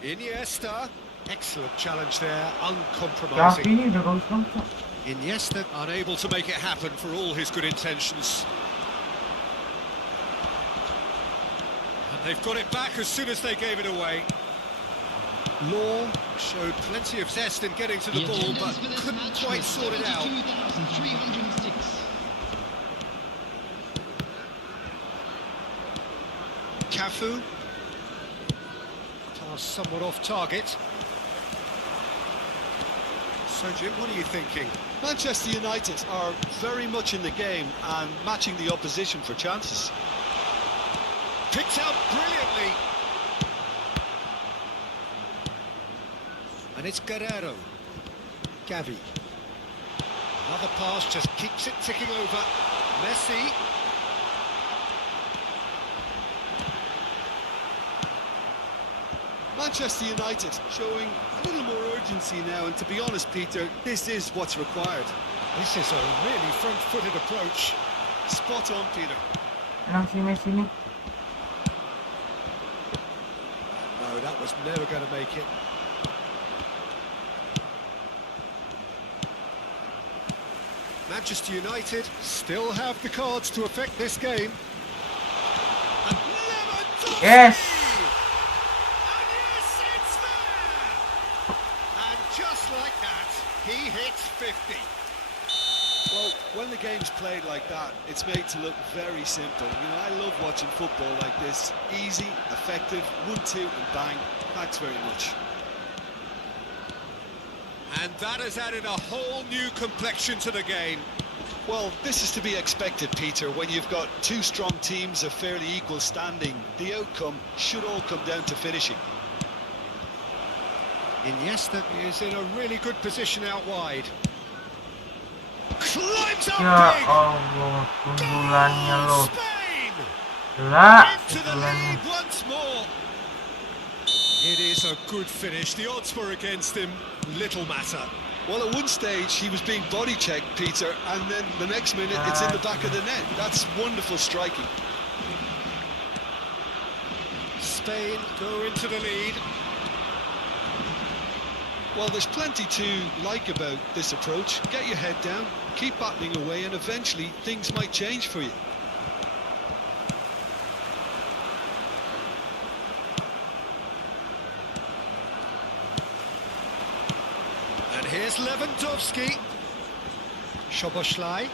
Iniesta. Excellent challenge there, Kaki uncompromising. ini udah bagus banget. Iniesta unable to make it happen for all his good intentions. And they've got it back as soon as they gave it away. Law showed plenty of zest in getting to the ball, but attendance for this couldn't match quite was sort it out. 72,306. Cafu. Pass somewhat off target. So Jim, what are you thinking? Manchester United are very much in the game and matching the opposition for chances. Picked out brilliantly. And it's Guerrero. Gavi. Another pass just keeps it ticking over. Messi. Manchester United showing a little more urgency now, and to be honest, Peter, this is what's required. This is a really front-footed approach. Spot on, Peter. Tenang si Messi nih. No, that was never going to make it. Manchester United still have the cards to affect this game. And Lewandowski! Yes. And yes, it's there! And just like that, he hits 50. Well, when the game's played like that, it's made to look very simple. You know, I love watching football like this. Easy, effective, 1-2 and bang. Thanks very much. And that has added a whole new complexion to the game. Well, this is to be expected, Peter. When you've got two strong teams of fairly equal standing, the outcome should all come down to finishing. Iniesta is in a really good position out wide. Climbs up Ya big! Allah, sundulannya Goal, lo. Spain! Lah, Into the sundulannya. lead once more. It is a good finish. The odds were against him. Little matter. Well, at one stage, he was being body-checked, Peter, and then the next minute, it's in the back of the net. That's wonderful striking. Spain go into the lead. Well, there's plenty to like about this approach. Get your head down, keep battling away, and eventually things might change for you. And here's Lewandowski. Szoboszlai.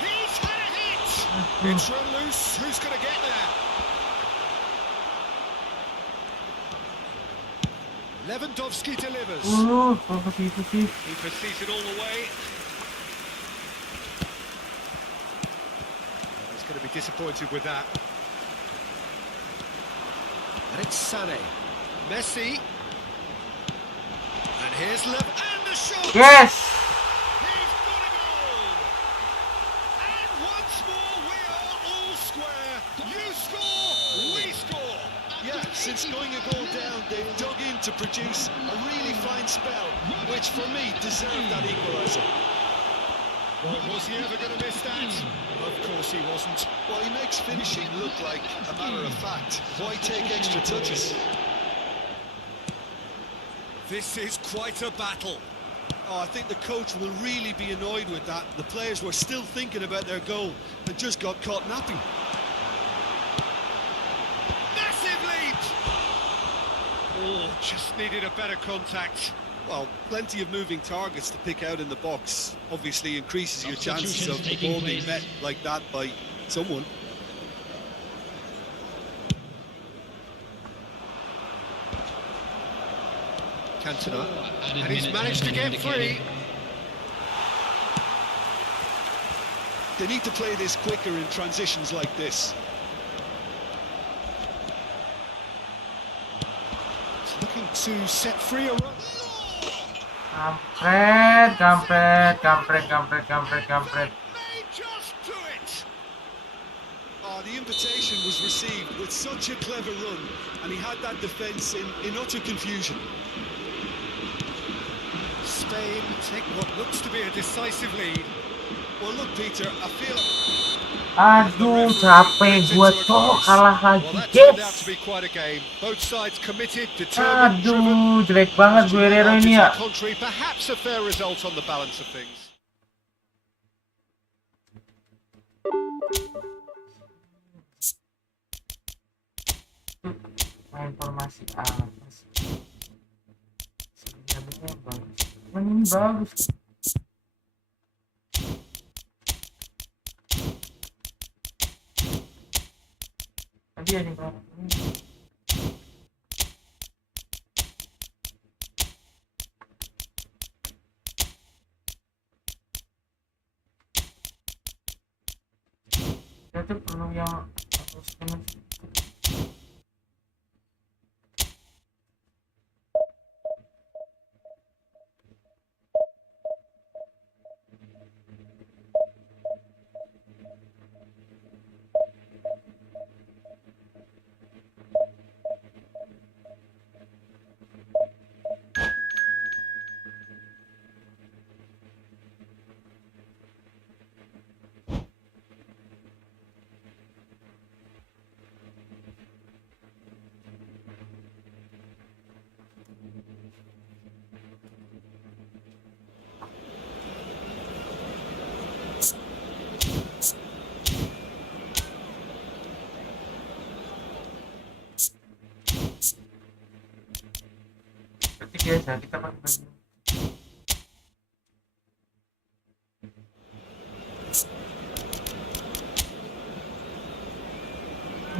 He's had it! It's run loose. Who's going to get there? Lewandowski delivers. Apa itu sih? He pursues it all the way. He's going to be disappointed with that. And it's Sané. Messi. And here's and the shot! Yes. He's got a goal! And once more we are all square. You score, we score. Yeah, since going a goal down, they've dug in to produce a really fine spell, which for me deserved that equaliser. Well, was he ever going to miss that? Of course he wasn't. Well, he makes finishing look like a matter of fact. Why take extra touches? This is quite a battle. Oh, I think the coach will really be annoyed with that. The players were still thinking about their goal and just got caught napping. Massive leap! Oh, just needed a better contact. Well, plenty of moving targets to pick out in the box. Obviously increases your chances of the ball being met like that by someone. Cantona. And he's managed to get free. They need to play this quicker in transitions like this. He's looking to set free a run. Kampret, kampret, kampret, kampret, kampret, kampret. May just do it. Oh, the invitation was received with such a clever run, and he had that defence in utter confusion. Spain take what looks to be a decisive lead. Well, look, Peter, I feel... Aduh, capek gue cok kalah lagi, Well, that turned out guys. to be quite a game. Both sides committed, determined, driven. Aduh, jelek banget gue Rero ini ya. Contrary, perhaps a fair result on the balance of things. Main formasi apa sih? Sebenarnya bagus. Ini bagus. Tadi ada berapa? Kita tuh perlu yang biasa, kita pakai baju.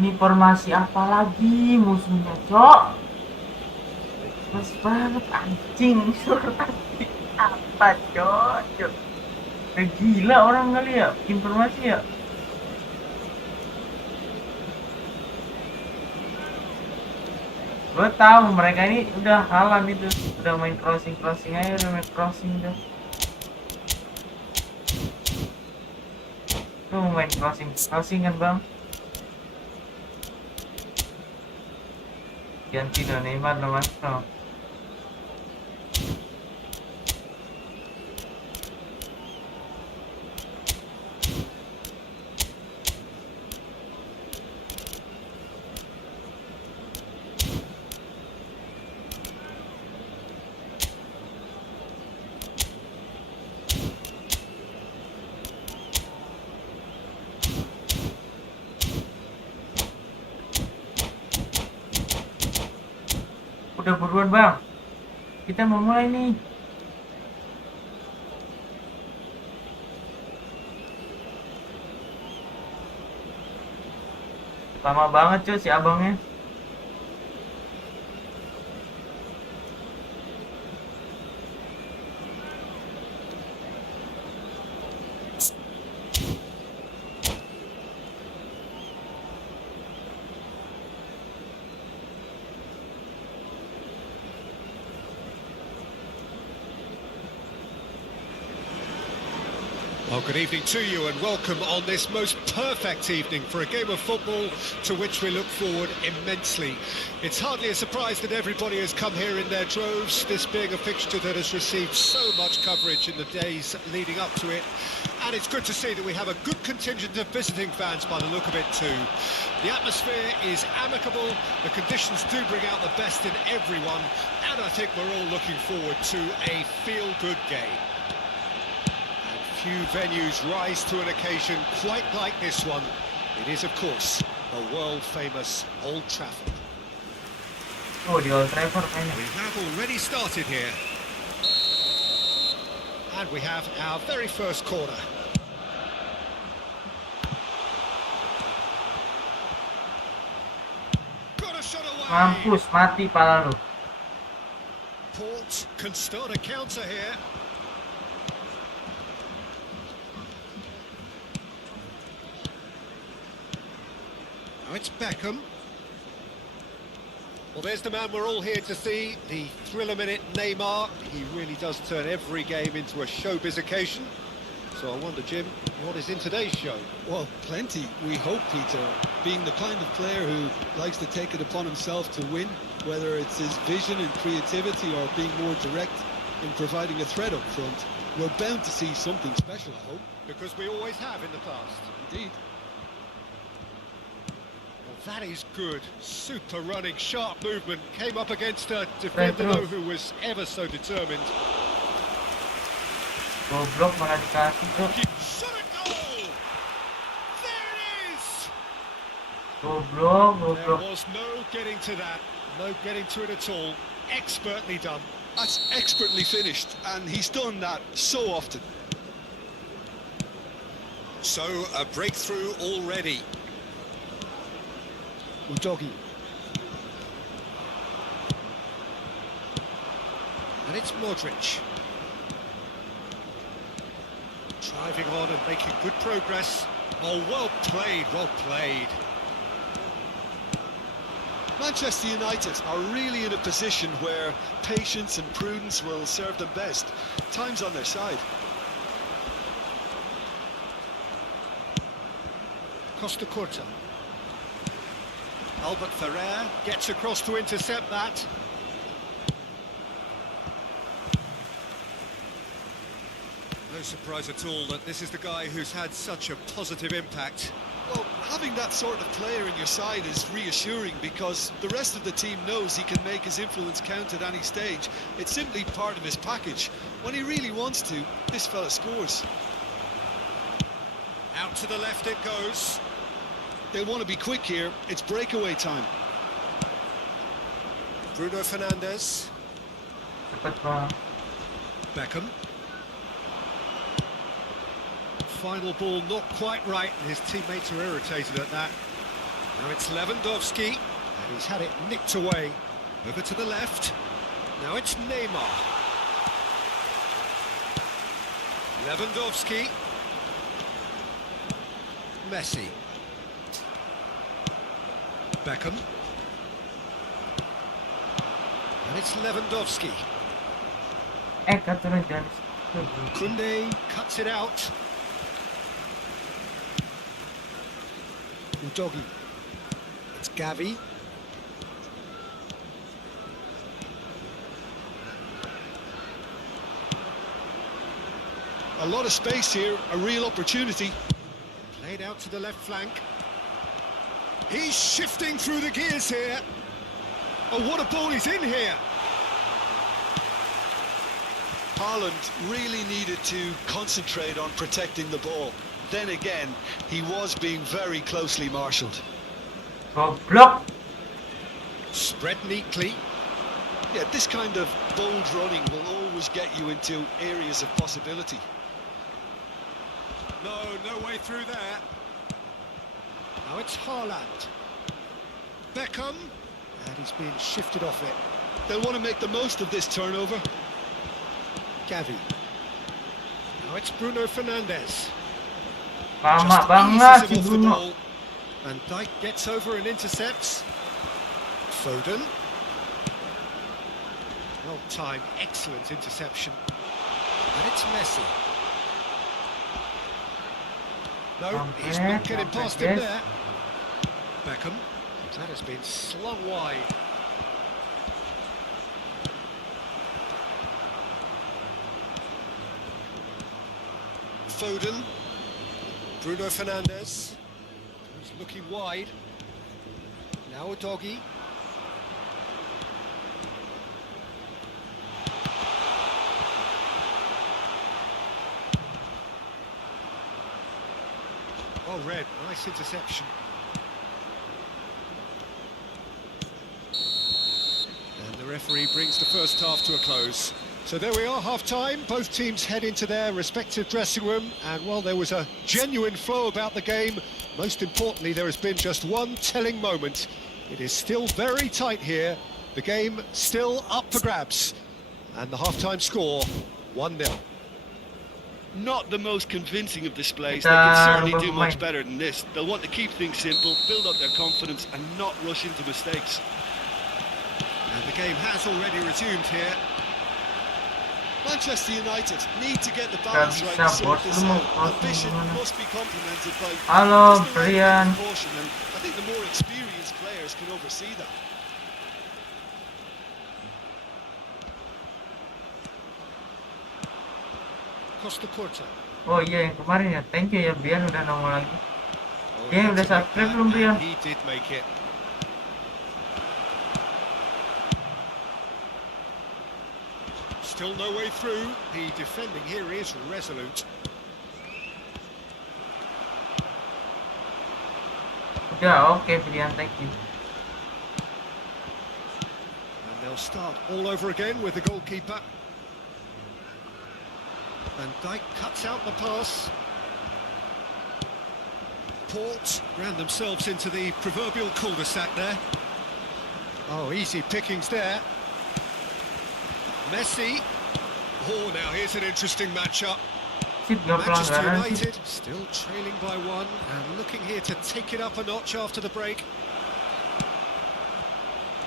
Ini formasi apa lagi musuhnya, Cok? Mas banget anjing, suruh taktik apa, Cok? Gila orang kali ya, bikin formasi ya. Gue tahu mereka ini udah halan itu, udah main crossing aja, udah main crossing udah. Tuh main crossing kan bang. Ganti dong Neymar nomor no. Udah buruan bang, kita mau mulai nih. Lama banget cuy si abangnya. Well, good evening to you and welcome on this most perfect evening for a game of football to which we look forward immensely. It's hardly a surprise that everybody has come here in their droves, this being a fixture that has received so much coverage in the days leading up to it. And it's good to see that we have a good contingent of visiting fans by the look of it too. The atmosphere is amicable, the conditions do bring out the best in everyone, and I think we're all looking forward to a feel-good game. Few venues rise to an occasion quite like this one. It is, of course, the world-famous Old Trafford. Oh, di Old Trafford kayaknya. We have already started here. And we have our very first corner. Got a shot away. Mampus, mati pala lu. Port can start a counter here. Now it's Beckham. Well, there's the man we're all here to see, the thriller-minute Neymar. He really does turn every game into a showbiz occasion. So I wonder, Jim, what is in today's show? Well, plenty, we hope, Peter. Being the kind of player who likes to take it upon himself to win, whether it's his vision and creativity or being more direct in providing a threat up front, we're bound to see something special, I hope. Because we always have in the past. Indeed. Well, that is good. Super running, sharp movement. Came up against a defender though who was ever so determined. Goblok malah dikasih bro. Shot a goal! There it is! Goblok. There was no getting to that. No getting to it at all. Expertly done. That's expertly finished, and he's done that so often. So, a breakthrough already. Udogi. And it's Modric. Driving on and making good progress. Oh, well played, well played. Manchester United are really in a position where patience and prudence will serve them best. Time's on their side. Costa Curta. Albert Ferrer gets across to intercept that. No surprise at all that this is the guy who's had such a positive impact. Well, having that sort of player in your side is reassuring because the rest of the team knows he can make his influence count at any stage. It's simply part of his package. When he really wants to, this fella scores. Out to the left it goes. They want to be quick here. It's breakaway time. Bruno Fernandes. Cepet banget. Beckham. Final ball not quite right, and his teammates are irritated at that. Now it's Lewandowski, and he's had it nicked away. Over to the left. Now it's Neymar. Lewandowski. Messi. Beckham. And it's Lewandowski. Katanya jangan. Kunde cuts it out. Udogi. It's Gavi. A lot of space here, a real opportunity. Played out to the left flank. He's shifting through the gears here. Oh, what a ball he's in here. Haaland really needed to concentrate on protecting the ball. Then again, he was being very closely marshalled. Goblok. Spread neatly. Yeah, this kind of bold running will always get you into areas of possibility. No way through there. Now it's Haaland. Beckham. And he's being shifted off it. They'll want to make the most of this turnover. Gavi. Now it's Bruno Fernandes. Lama Just banget eases si him off the Bruno. ball. And Dijk gets over and intercepts. Foden. Well timed, excellent interception. And it's Messi. No, he's not getting past him yes. there. Beckham. That has been slung wide. Foden. Bruno Fernandes. He's looking wide. Now a doggy. Oh, Red, nice interception. And the referee brings the first half to a close. So there we are, half-time. Both teams head into their respective dressing room. And while there was a genuine flow about the game, most importantly, there has been just one telling moment. It is still very tight here. The game still up for grabs. And the half-time score, 1-0. Not the most convincing of displays. Kita They can certainly do bermain. much better than this. They'll want to keep things simple, build up their confidence and not rush into mistakes. And the game has already resumed here. Manchester United need to get the balance right bisa, and sort bos. this Lu mau out. crossing Ambition gimana? must be complemented by Halo, just the right Brian. amount of caution, and I think the more experienced players can oversee that. Costa Curta. Oh iya yang kemarin ya. Thank you ya Bian udah nongol lagi. Oh, Dia he udah had to make subscribe that, belum, Brian? and he did make it. Still no way through. The defending here is resolute. Udah oke Brian, thank you. And they'll start all over again with the goalkeeper. And Dijk cuts out the pass. Port ran themselves into the proverbial cul-de-sac there. Oh, easy pickings there. Messi. Oh, now here's an interesting matchup. Sip gak Manchester pelanggaran sih. United still trailing by one and looking here to take it up a notch after the break.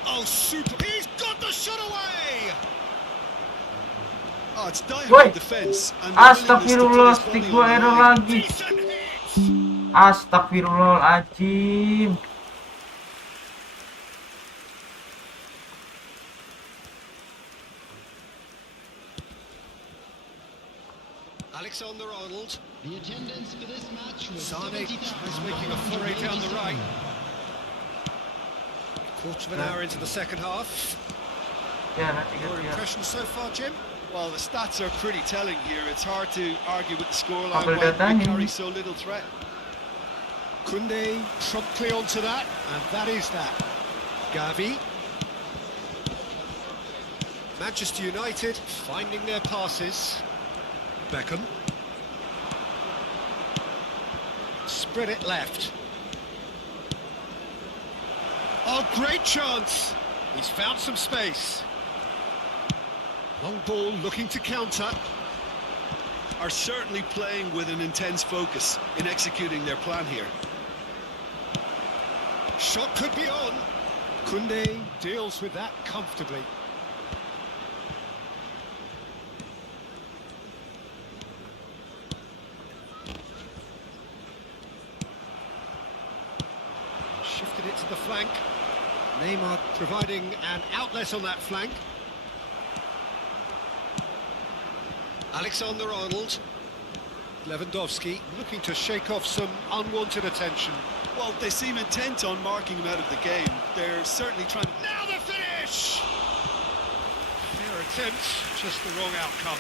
Oh, super! He's got the shot away! Oh, it's Woi. die-hard defence and the willingness to Astagfirullah, put his stick body gua on the error line. lagi. Decent hit! Astagfirullahaladzim. Alexander-Arnold. The attendance for this match was Sane 70,000. is making a foray down the right. Quarter of an hour into the second half. Ya nanti Your ganti ya. impressions so far, Jim? Well, the stats are pretty telling here. It's hard to argue with the scoreline Tabel while datanya they carry ini. so little threat. Kunde promptly onto that, and that is that. Gavi. Manchester United finding their passes. Beckham. Spread it left. Oh, great chance! He's found some space. Long ball looking to counter. Are certainly playing with an intense focus in executing their plan here. Shot could be on. Koundé deals with that comfortably. Shifted it to the flank. Neymar providing an outlet on that flank. Alexander-Arnold. Lewandowski looking to shake off some unwanted attention. Well, they seem intent on marking him out of the game. They're certainly trying to... Now the finish! Fair attempt, just the wrong outcome.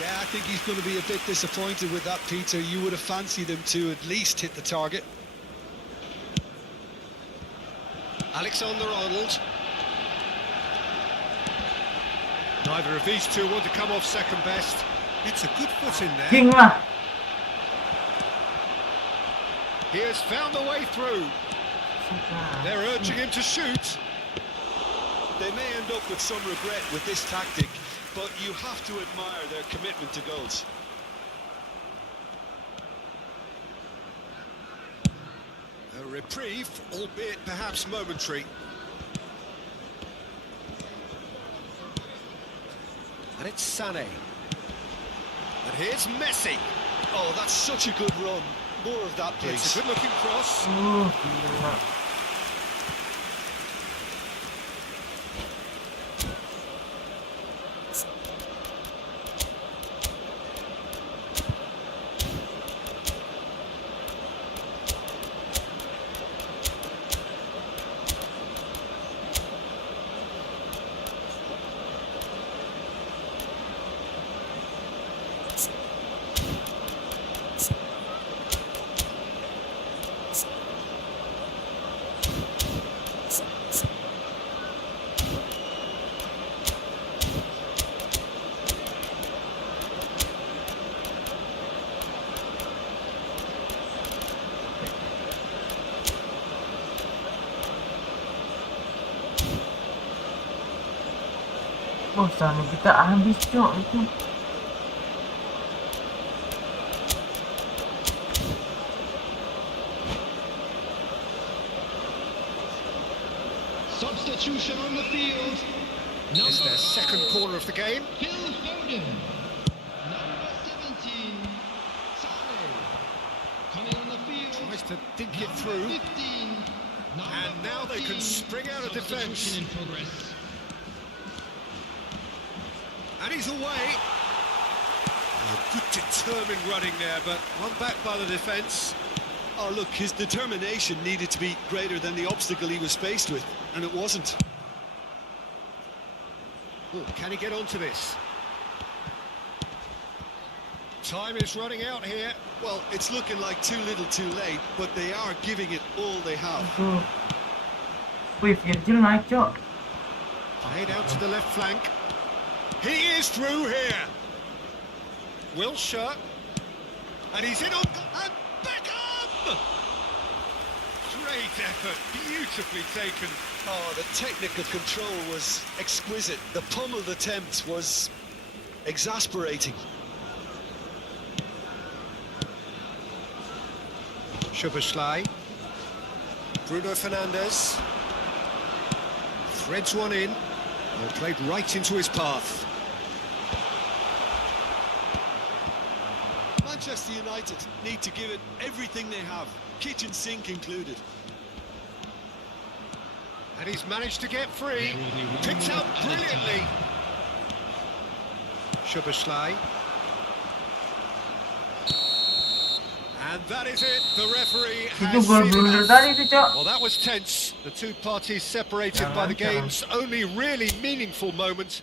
Yeah, I think he's going to be a bit disappointed with that, Peter. You would have fancied him to at least hit the target. Alexander-Arnold. Neither of these two want to come off second best. It's a good foot in there. King lah. He has found a way through. They're urging him to shoot. They may end up with some regret with this tactic, but you have to admire their commitment to goals. A reprieve, albeit perhaps momentary. And it's Sané. And here's Messi. Oh, that's such a good run. More of that, please. It's a good-looking cross. Gila. Oh, sana kita habis, Cok, itu. Substitution on the field. It's their second corner of the game. Phil Foden. Number 17, Sané. Coming on the field. Tries to dink it through. 15, And now they can spring out of defence. Substitution in progress. And he's away. Oh, good determined running there, but one back by the defence. Oh, look, his determination needed to be greater than the obstacle he was faced with, and it wasn't. Oh, can he get onto this? Time is running out here. Well, it's looking like too little too late, but they are giving it all they have. Itu. Wih, Virgil naik, Cok. Played out to the left flank. He is through here. Wilshere. And he's in on... And Beckham! Great effort, beautifully taken. Oh, the technical control was exquisite. The pummeled attempt was exasperating. Szoboszlai. Bruno Fernandes. Threads one in. Well, played right into his path. Manchester United need to give it everything they have, kitchen sink included. And he's managed to get free. Picked out brilliantly. Szoboszlai. And that is it. The referee Itu has gol seen blunder enough. tadi itu, Cok. Well, that was tense. The two parties separated by the game's only really meaningful moment.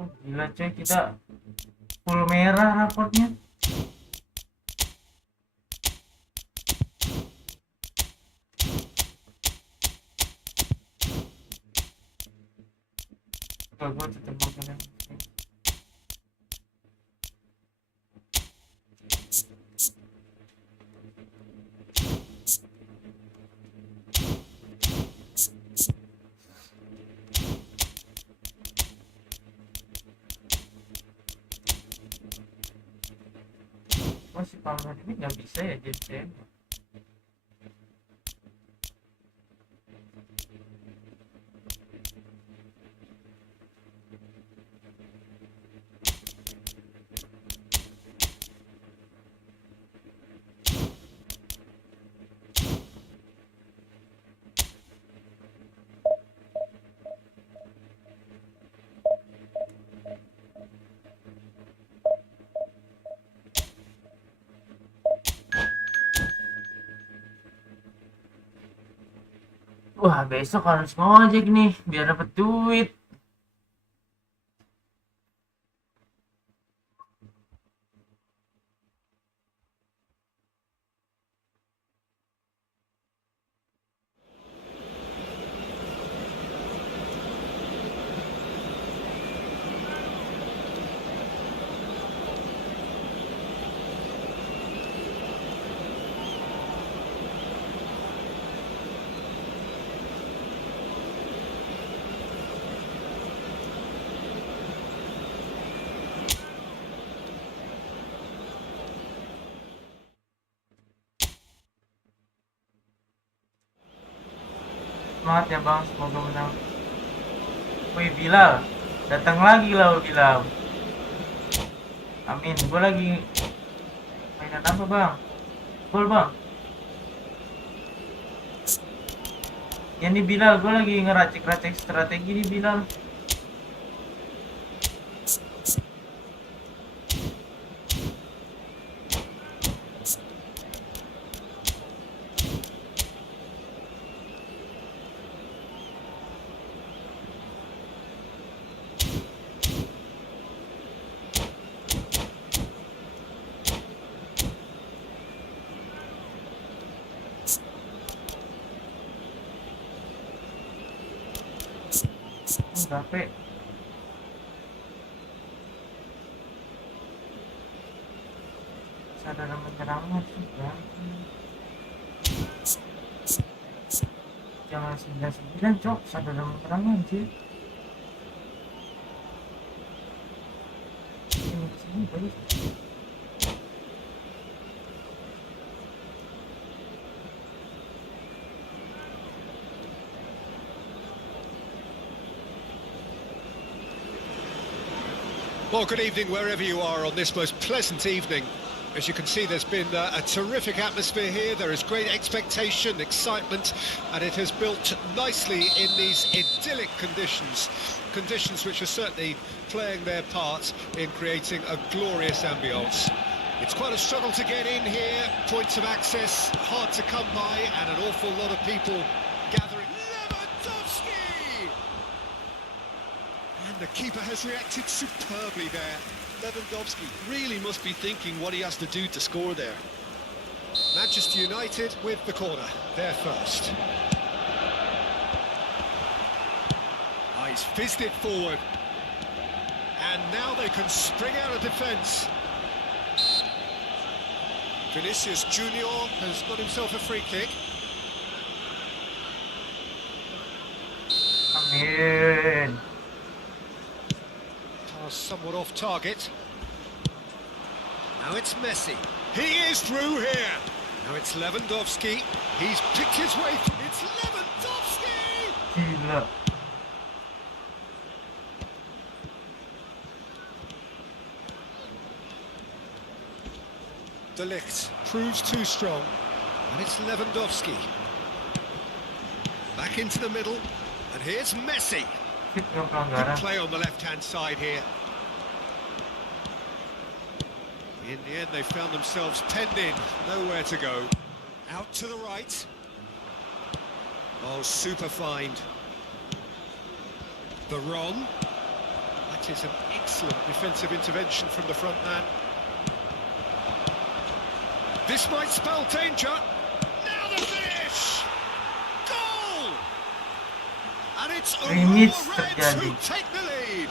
Oh, gila, coy, kita full merah raportnya. gue tetap makan. Masih Palmer ini nggak bisa ya jadi CM. Wah, besok harus ngojek nih biar dapet duit. Semangat ya bang, semoga menang. Wih Bilal, datang lagi lah Bilal. Amin, gue lagi mainan apa bang? Gol bang. Ya nih Bilal, gue lagi ngeracik-racik strategi nih Bilal. Capek. Saudara menyerangnya sudah. Jangan 99 cok, saudara menyerangnya anjir. Sini baik. Well, good evening wherever you are on this most pleasant evening. As you can see, there's been a terrific atmosphere here. There is great expectation, excitement, and it has built nicely in these idyllic conditions. Conditions which are certainly playing their part in creating a glorious ambience. It's quite a struggle to get in here. Points of access hard to come by, and an awful lot of people gathering. And the keeper has reacted superbly there. Lewandowski really must be thinking what he has to do to score there. Manchester United with the corner, they're first. Oh, he's fizzed it forward. And now they can spring out of defence. Vinicius Junior has got himself a free kick. Amin. Somewhat off target. Now it's Messi. He is through here. Now it's Lewandowski. He's picked his way through. It's Lewandowski! Gila. De Ligt proves too strong. And it's Lewandowski. Back into the middle. And here's Messi. Good play on the left-hand side here. In the end, they found themselves penned in, nowhere to go. Out to the right. Oh, super find. The Ron. That is an excellent defensive intervention from the front man. This might spell danger. Now the finish! Goal! And it's Remix Aurora Reds terjadi. who take the lead.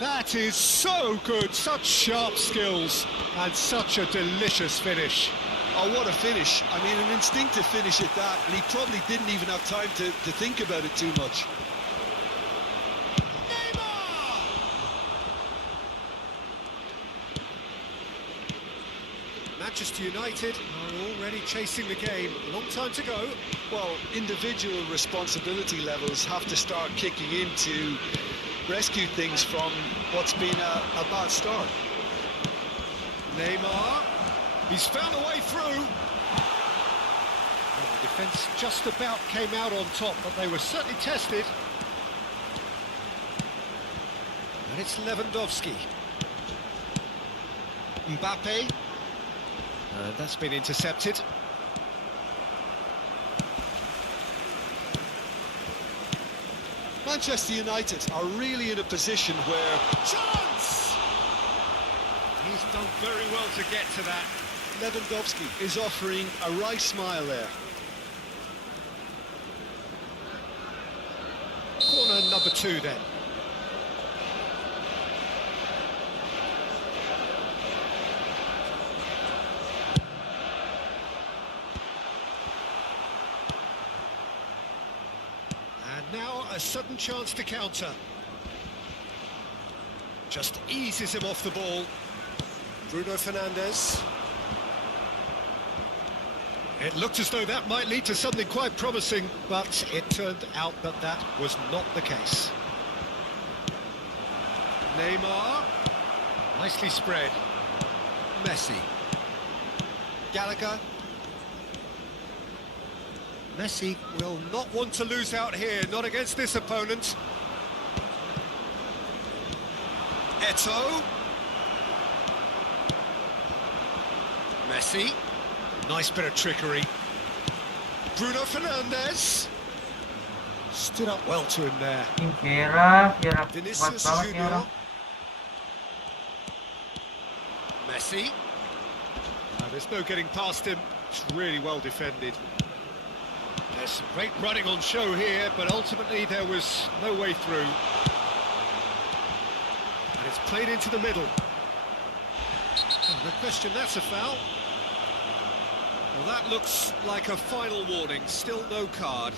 That is so good, such sharp skills and such a delicious finish. Oh, what a finish. I mean, an instinctive finish at that, and he probably didn't even have time to think about it too much. Neymar! Manchester United are already chasing the game. A long time to go. Well, individual responsibility levels have to start kicking in to rescue things from what's been a bad start. Neymar, he's found a way through. Well, the defence just about came out on top, but they were certainly tested. And it's Lewandowski. Mbappe. That's been intercepted. Manchester United are really in a position where Chance! He's done very well to get to that. Lewandowski is offering a wry smile there. Corner number 2 then. And now a sudden chance to counter. Just eases him off the ball. Bruno Fernandes. It looked as though that might lead to something quite promising, but it turned out that that was not the case. Neymar. Nicely spread. Messi. Gallagher. Messi will not want to lose out here, not against this opponent. Eto'o. Messi. Nice bit of trickery. Bruno Fernandes. Stood up well to him there. Vera kuat Vinicius banget nih Junior. orang. Messi. There's no getting past him. It's really well defended. There's some great running on show here, but ultimately there was no way through. And it's played into the middle. Oh, no question, that's a foul. Well, that looks like a final warning. Still no card.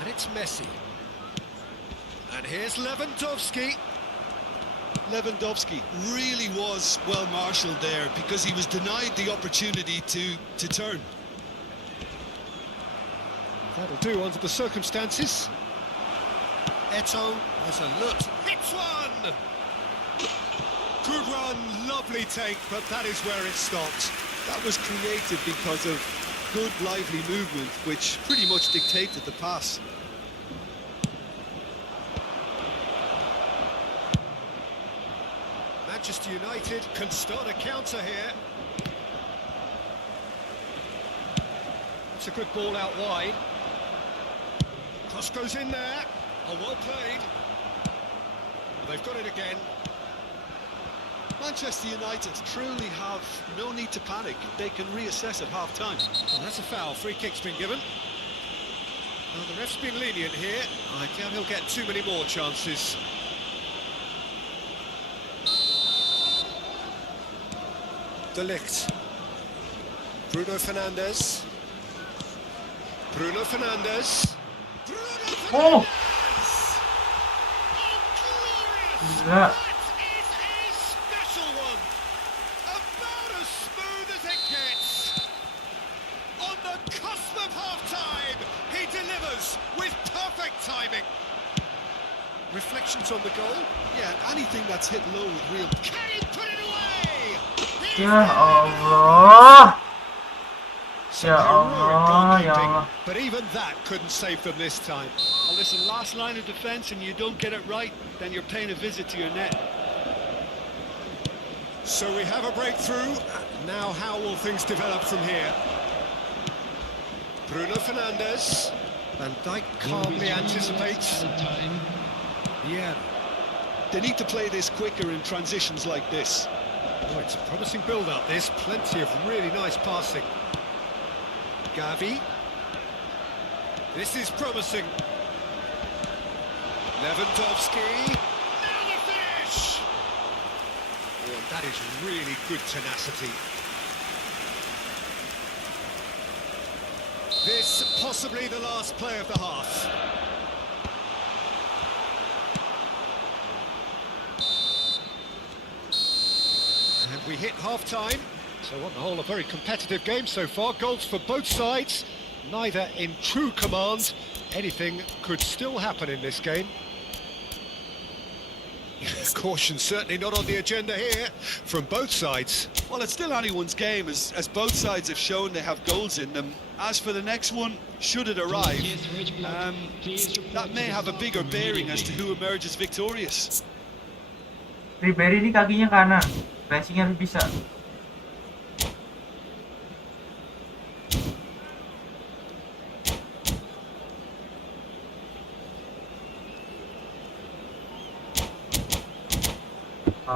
And it's Messi. And here's Lewandowski. Lewandowski really was well marshalled there because he was denied the opportunity to turn. That'll do under the circumstances. Eto'o has a look. Hits one! Good run, lovely take, but that is where it stopped. That was created because of good, lively movement, which pretty much dictated the pass. Manchester United can start a counter here. It's a good ball out wide. Cross goes in there. Oh, well played. They've got it again. Manchester United truly have no need to panic. They can reassess at half-time. Well, that's a foul. Free kick's been given. Well, the ref's been lenient here. I doubt he'll get too many more chances. De Ligt. Bruno Fernandes. Bruno Fernandes. Oh, glorious! gila. That is a special one. About as smooth as it gets. On the cusp of half-time, he delivers with perfect timing. Reflections on the goal. Yeah, anything that's hit low with real... Can he put it away? Ya Allah. Ya Heroic Allah, ya goalkeeping, Allah. but even that couldn't save them this time. Well, listen, last line of defence and you don't get it right, then you're paying a visit to your net. So we have a breakthrough. Now how will things develop from here? Bruno Fernandes. Van Dijk calmly anticipates. Time. Yeah. They need to play this quicker in transitions like this. Oh, it's a promising build-up, this. Plenty of really nice passing. Gavi. This is promising. Lewandowski. Now the finish! Oh, that is really good tenacity. This possibly the last play of the half. And we hit half-time. So on the whole, a very competitive game so far. Goals for both sides, neither in true command. Anything could still happen in this game. Caution certainly not on the agenda here from both sides. Well, it's still anyone's game, as both sides have shown they have goals in them. As for the next one, should it arrive, that may have a bigger bearing as to who emerges victorious. Ribery ini kakinya kanan, pressing harus bisa.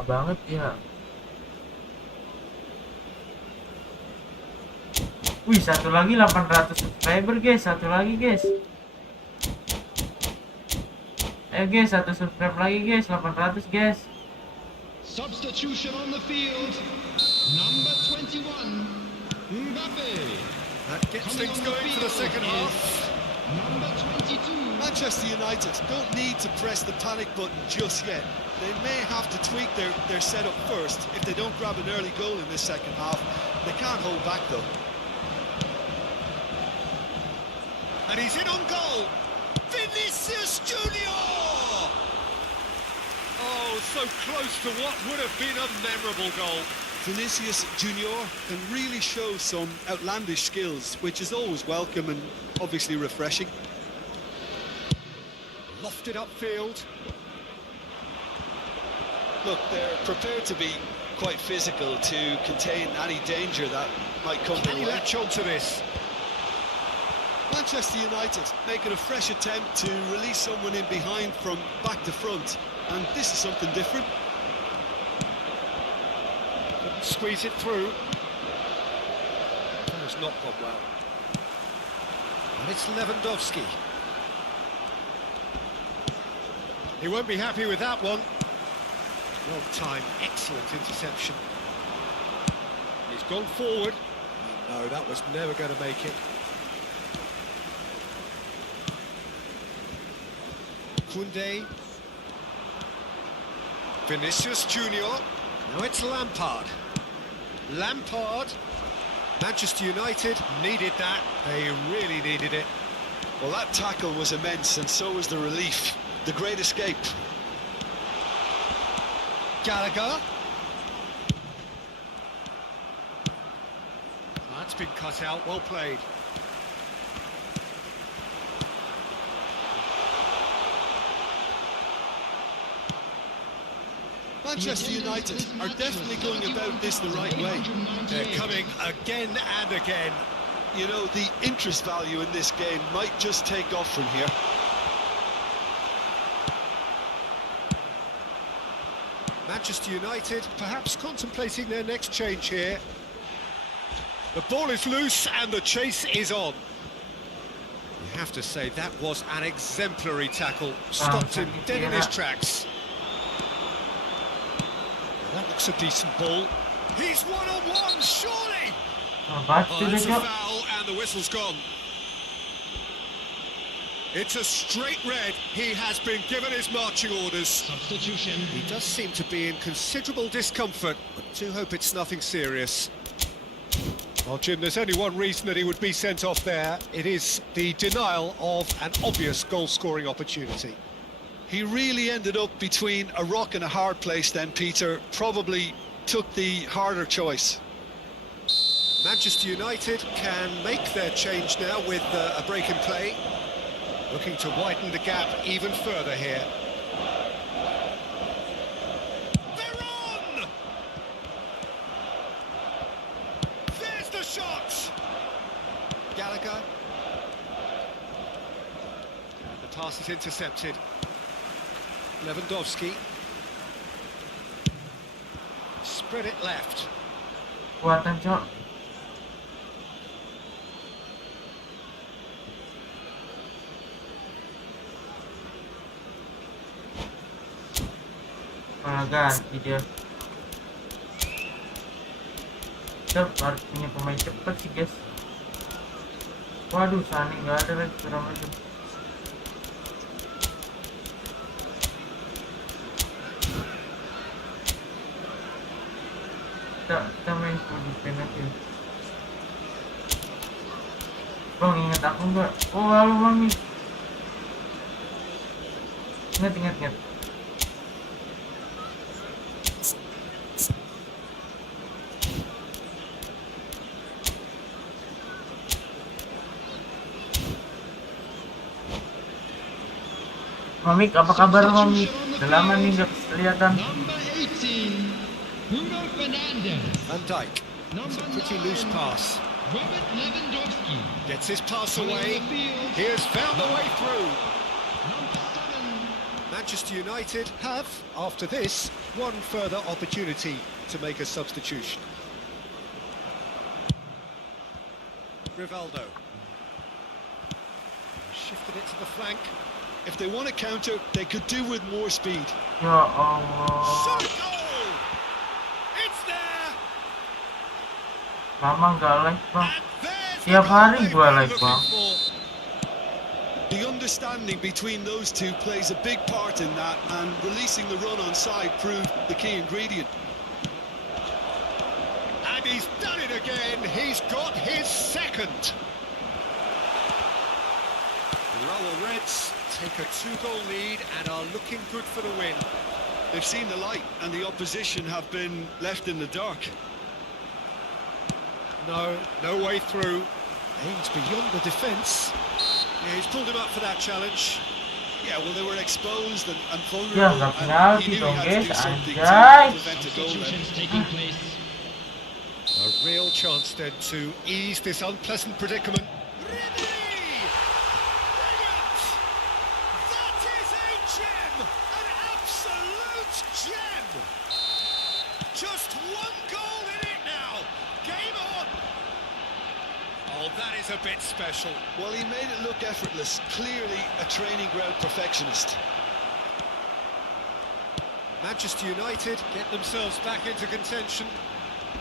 Banget ya. Wih, satu lagi 800 subscriber guys, satu lagi guys. Ayo guys, satu subscribe lagi guys, 800 guys. Substitution on the field. Number 21, Mbappe. That gets things going for the second half. Number 22. Manchester United don't need to press the panic button just yet. They may have to tweak their setup first if they don't grab an early goal in this second half. They can't hold back though. And he's in on goal. Vinicius Junior! Oh, so close to what would have been a memorable goal. Vinicius Junior can really show some outlandish skills, which is always welcome and obviously refreshing. Lofted upfield. Look, they're prepared to be quite physical to contain any danger that might come Can their he way. latch onto this? Manchester United making a fresh attempt to release someone in behind from back to front, and this is something different. Couldn't squeeze it through. That has not gone well. And it's Lewandowski. He won't be happy with that one. Well timed, excellent interception. He's gone forward. No, that was never going to make it. Koundé. Vinicius Junior. Now it's Lampard. Lampard. Manchester United needed that. They really needed it. Well, that tackle was immense, and so was the relief. The great escape. Gallagher. That's been cut out, well played. Manchester United are definitely going about this the right way. They're coming again and again. You know, the interest value in this game might just take off from here. Manchester United perhaps contemplating their next change here. The ball is loose and the chase is on. You have to say that was an exemplary tackle. Stopped him dead in his tracks. That looks a decent ball. He's one-on-one, surely! Oh, it's a foul and the whistle's gone. It's a straight red. He has been given his marching orders. Substitution. He does seem to be in considerable discomfort, but do hope it's nothing serious. Well, Jim, there's only one reason that he would be sent off there. It is the denial of an obvious goal-scoring opportunity. He really ended up between a rock and a hard place then, Peter. Probably took the harder choice. Manchester United can make their change now with a break in play. Looking to widen the gap even further here. They're on! There's the shot! Gallagher. Pass is intercepted. Lewandowski. Spread it left. Kuatan, Cok. Malah ganti dia. Kita harus punya pemain cepat sih, guys. Waduh, Sane nggak ada lagi kurang aja. Kita main full defense aja. Bang, ingat aku nggak? Oh, halo Bang nih. Ingat. Mamik, apa kabar Mamik? Udah lama nih nggak kelihatan. Number 18, Bruno Fernandes. Van Dijk. Number It's a pretty loose 9, pass. Robert Lewandowski. Gets his pass Coming away. on the field, He has found a way through. number 7. Manchester United have, after this, one further opportunity to make a substitution. Rivaldo. Shifted it to the flank. If they want to counter, they could do with more speed. Ya Allah. Shot goal! It's there! Mama nggak like Bang. And there's the Tiap goal hari they've gua been like looking Bang. for. The understanding between those two plays a big part in that, and releasing the run on side proved the key ingredient. And he's done it again. He's got his second. The Royal Reds take a 2-goal lead and are looking good for the win. They've seen the light, and the opposition have been left in the dark. No way through. Aims beyond the defence. Yeah, he's pulled him up for that challenge. Yeah, well, they were exposed and Ya vulnerable, nggak and penalti he knew he dong had to do guys, something to anjay. prevent a goal then. Substitutions taking place. A real chance then to ease this unpleasant predicament. Brilliant! That is a gem! An absolute gem! Just one goal in it now. Game on! Oh, that is a bit special. Well, he made it look effortless. Clearly a training ground perfectionist. Manchester United get themselves back into contention.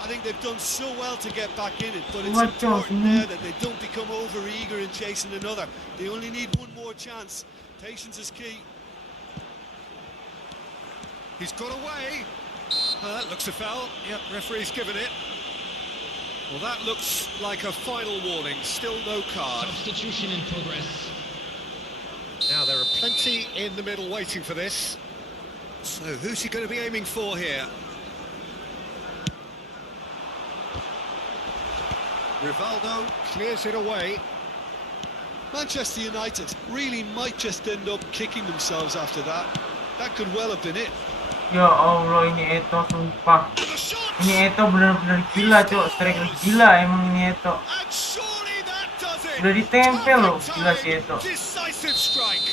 I think they've done so well to get back in it, but it's What important the- there that they don't become over-eager in chasing another. They only need one more chance. Patience is key. He's got away. That looks a foul. Yep, referee's given it. Well, that looks like a final warning. Still no card. Substitution in progress. Now, there are plenty in the middle waiting for this. So, who's he going to be aiming for here? Rivaldo clears it away. Manchester United really might just end up kicking themselves after that. That could well have been it. Ya Allah, ini Eto sumpah. And the shot! Ini Eto benar-benar gila, Cok. Striker gila emang ini Eto. And surely that does it! Udah ditempel loh, Perfect gila si time, Eto. Decisive strike.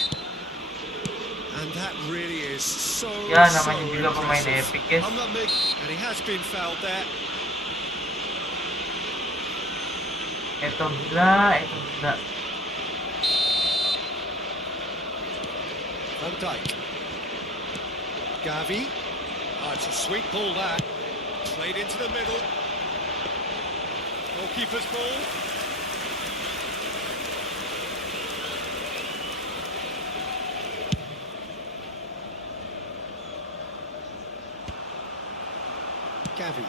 And that really is so, Ya so namanya juga pemain impressive. epic, guys. I'm not making... And he has been fouled there. Eto gila, Eto gila. Van Dijk. Gavi. Oh, it's a sweet ball that. Played into the middle. Goalkeeper's ball. Gavi.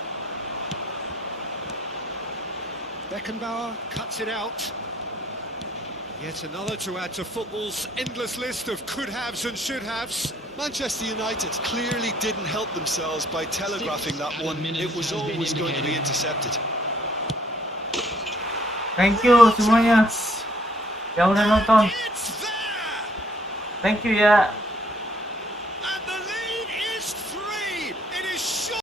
Beckenbauer cuts it out. Yet another to add to football's endless list of could-haves and should-haves. Manchester United clearly didn't help themselves by telegraphing that one. It was always going to be intercepted. Thank you semuanya yang udah nonton. It's there! Thank you ya.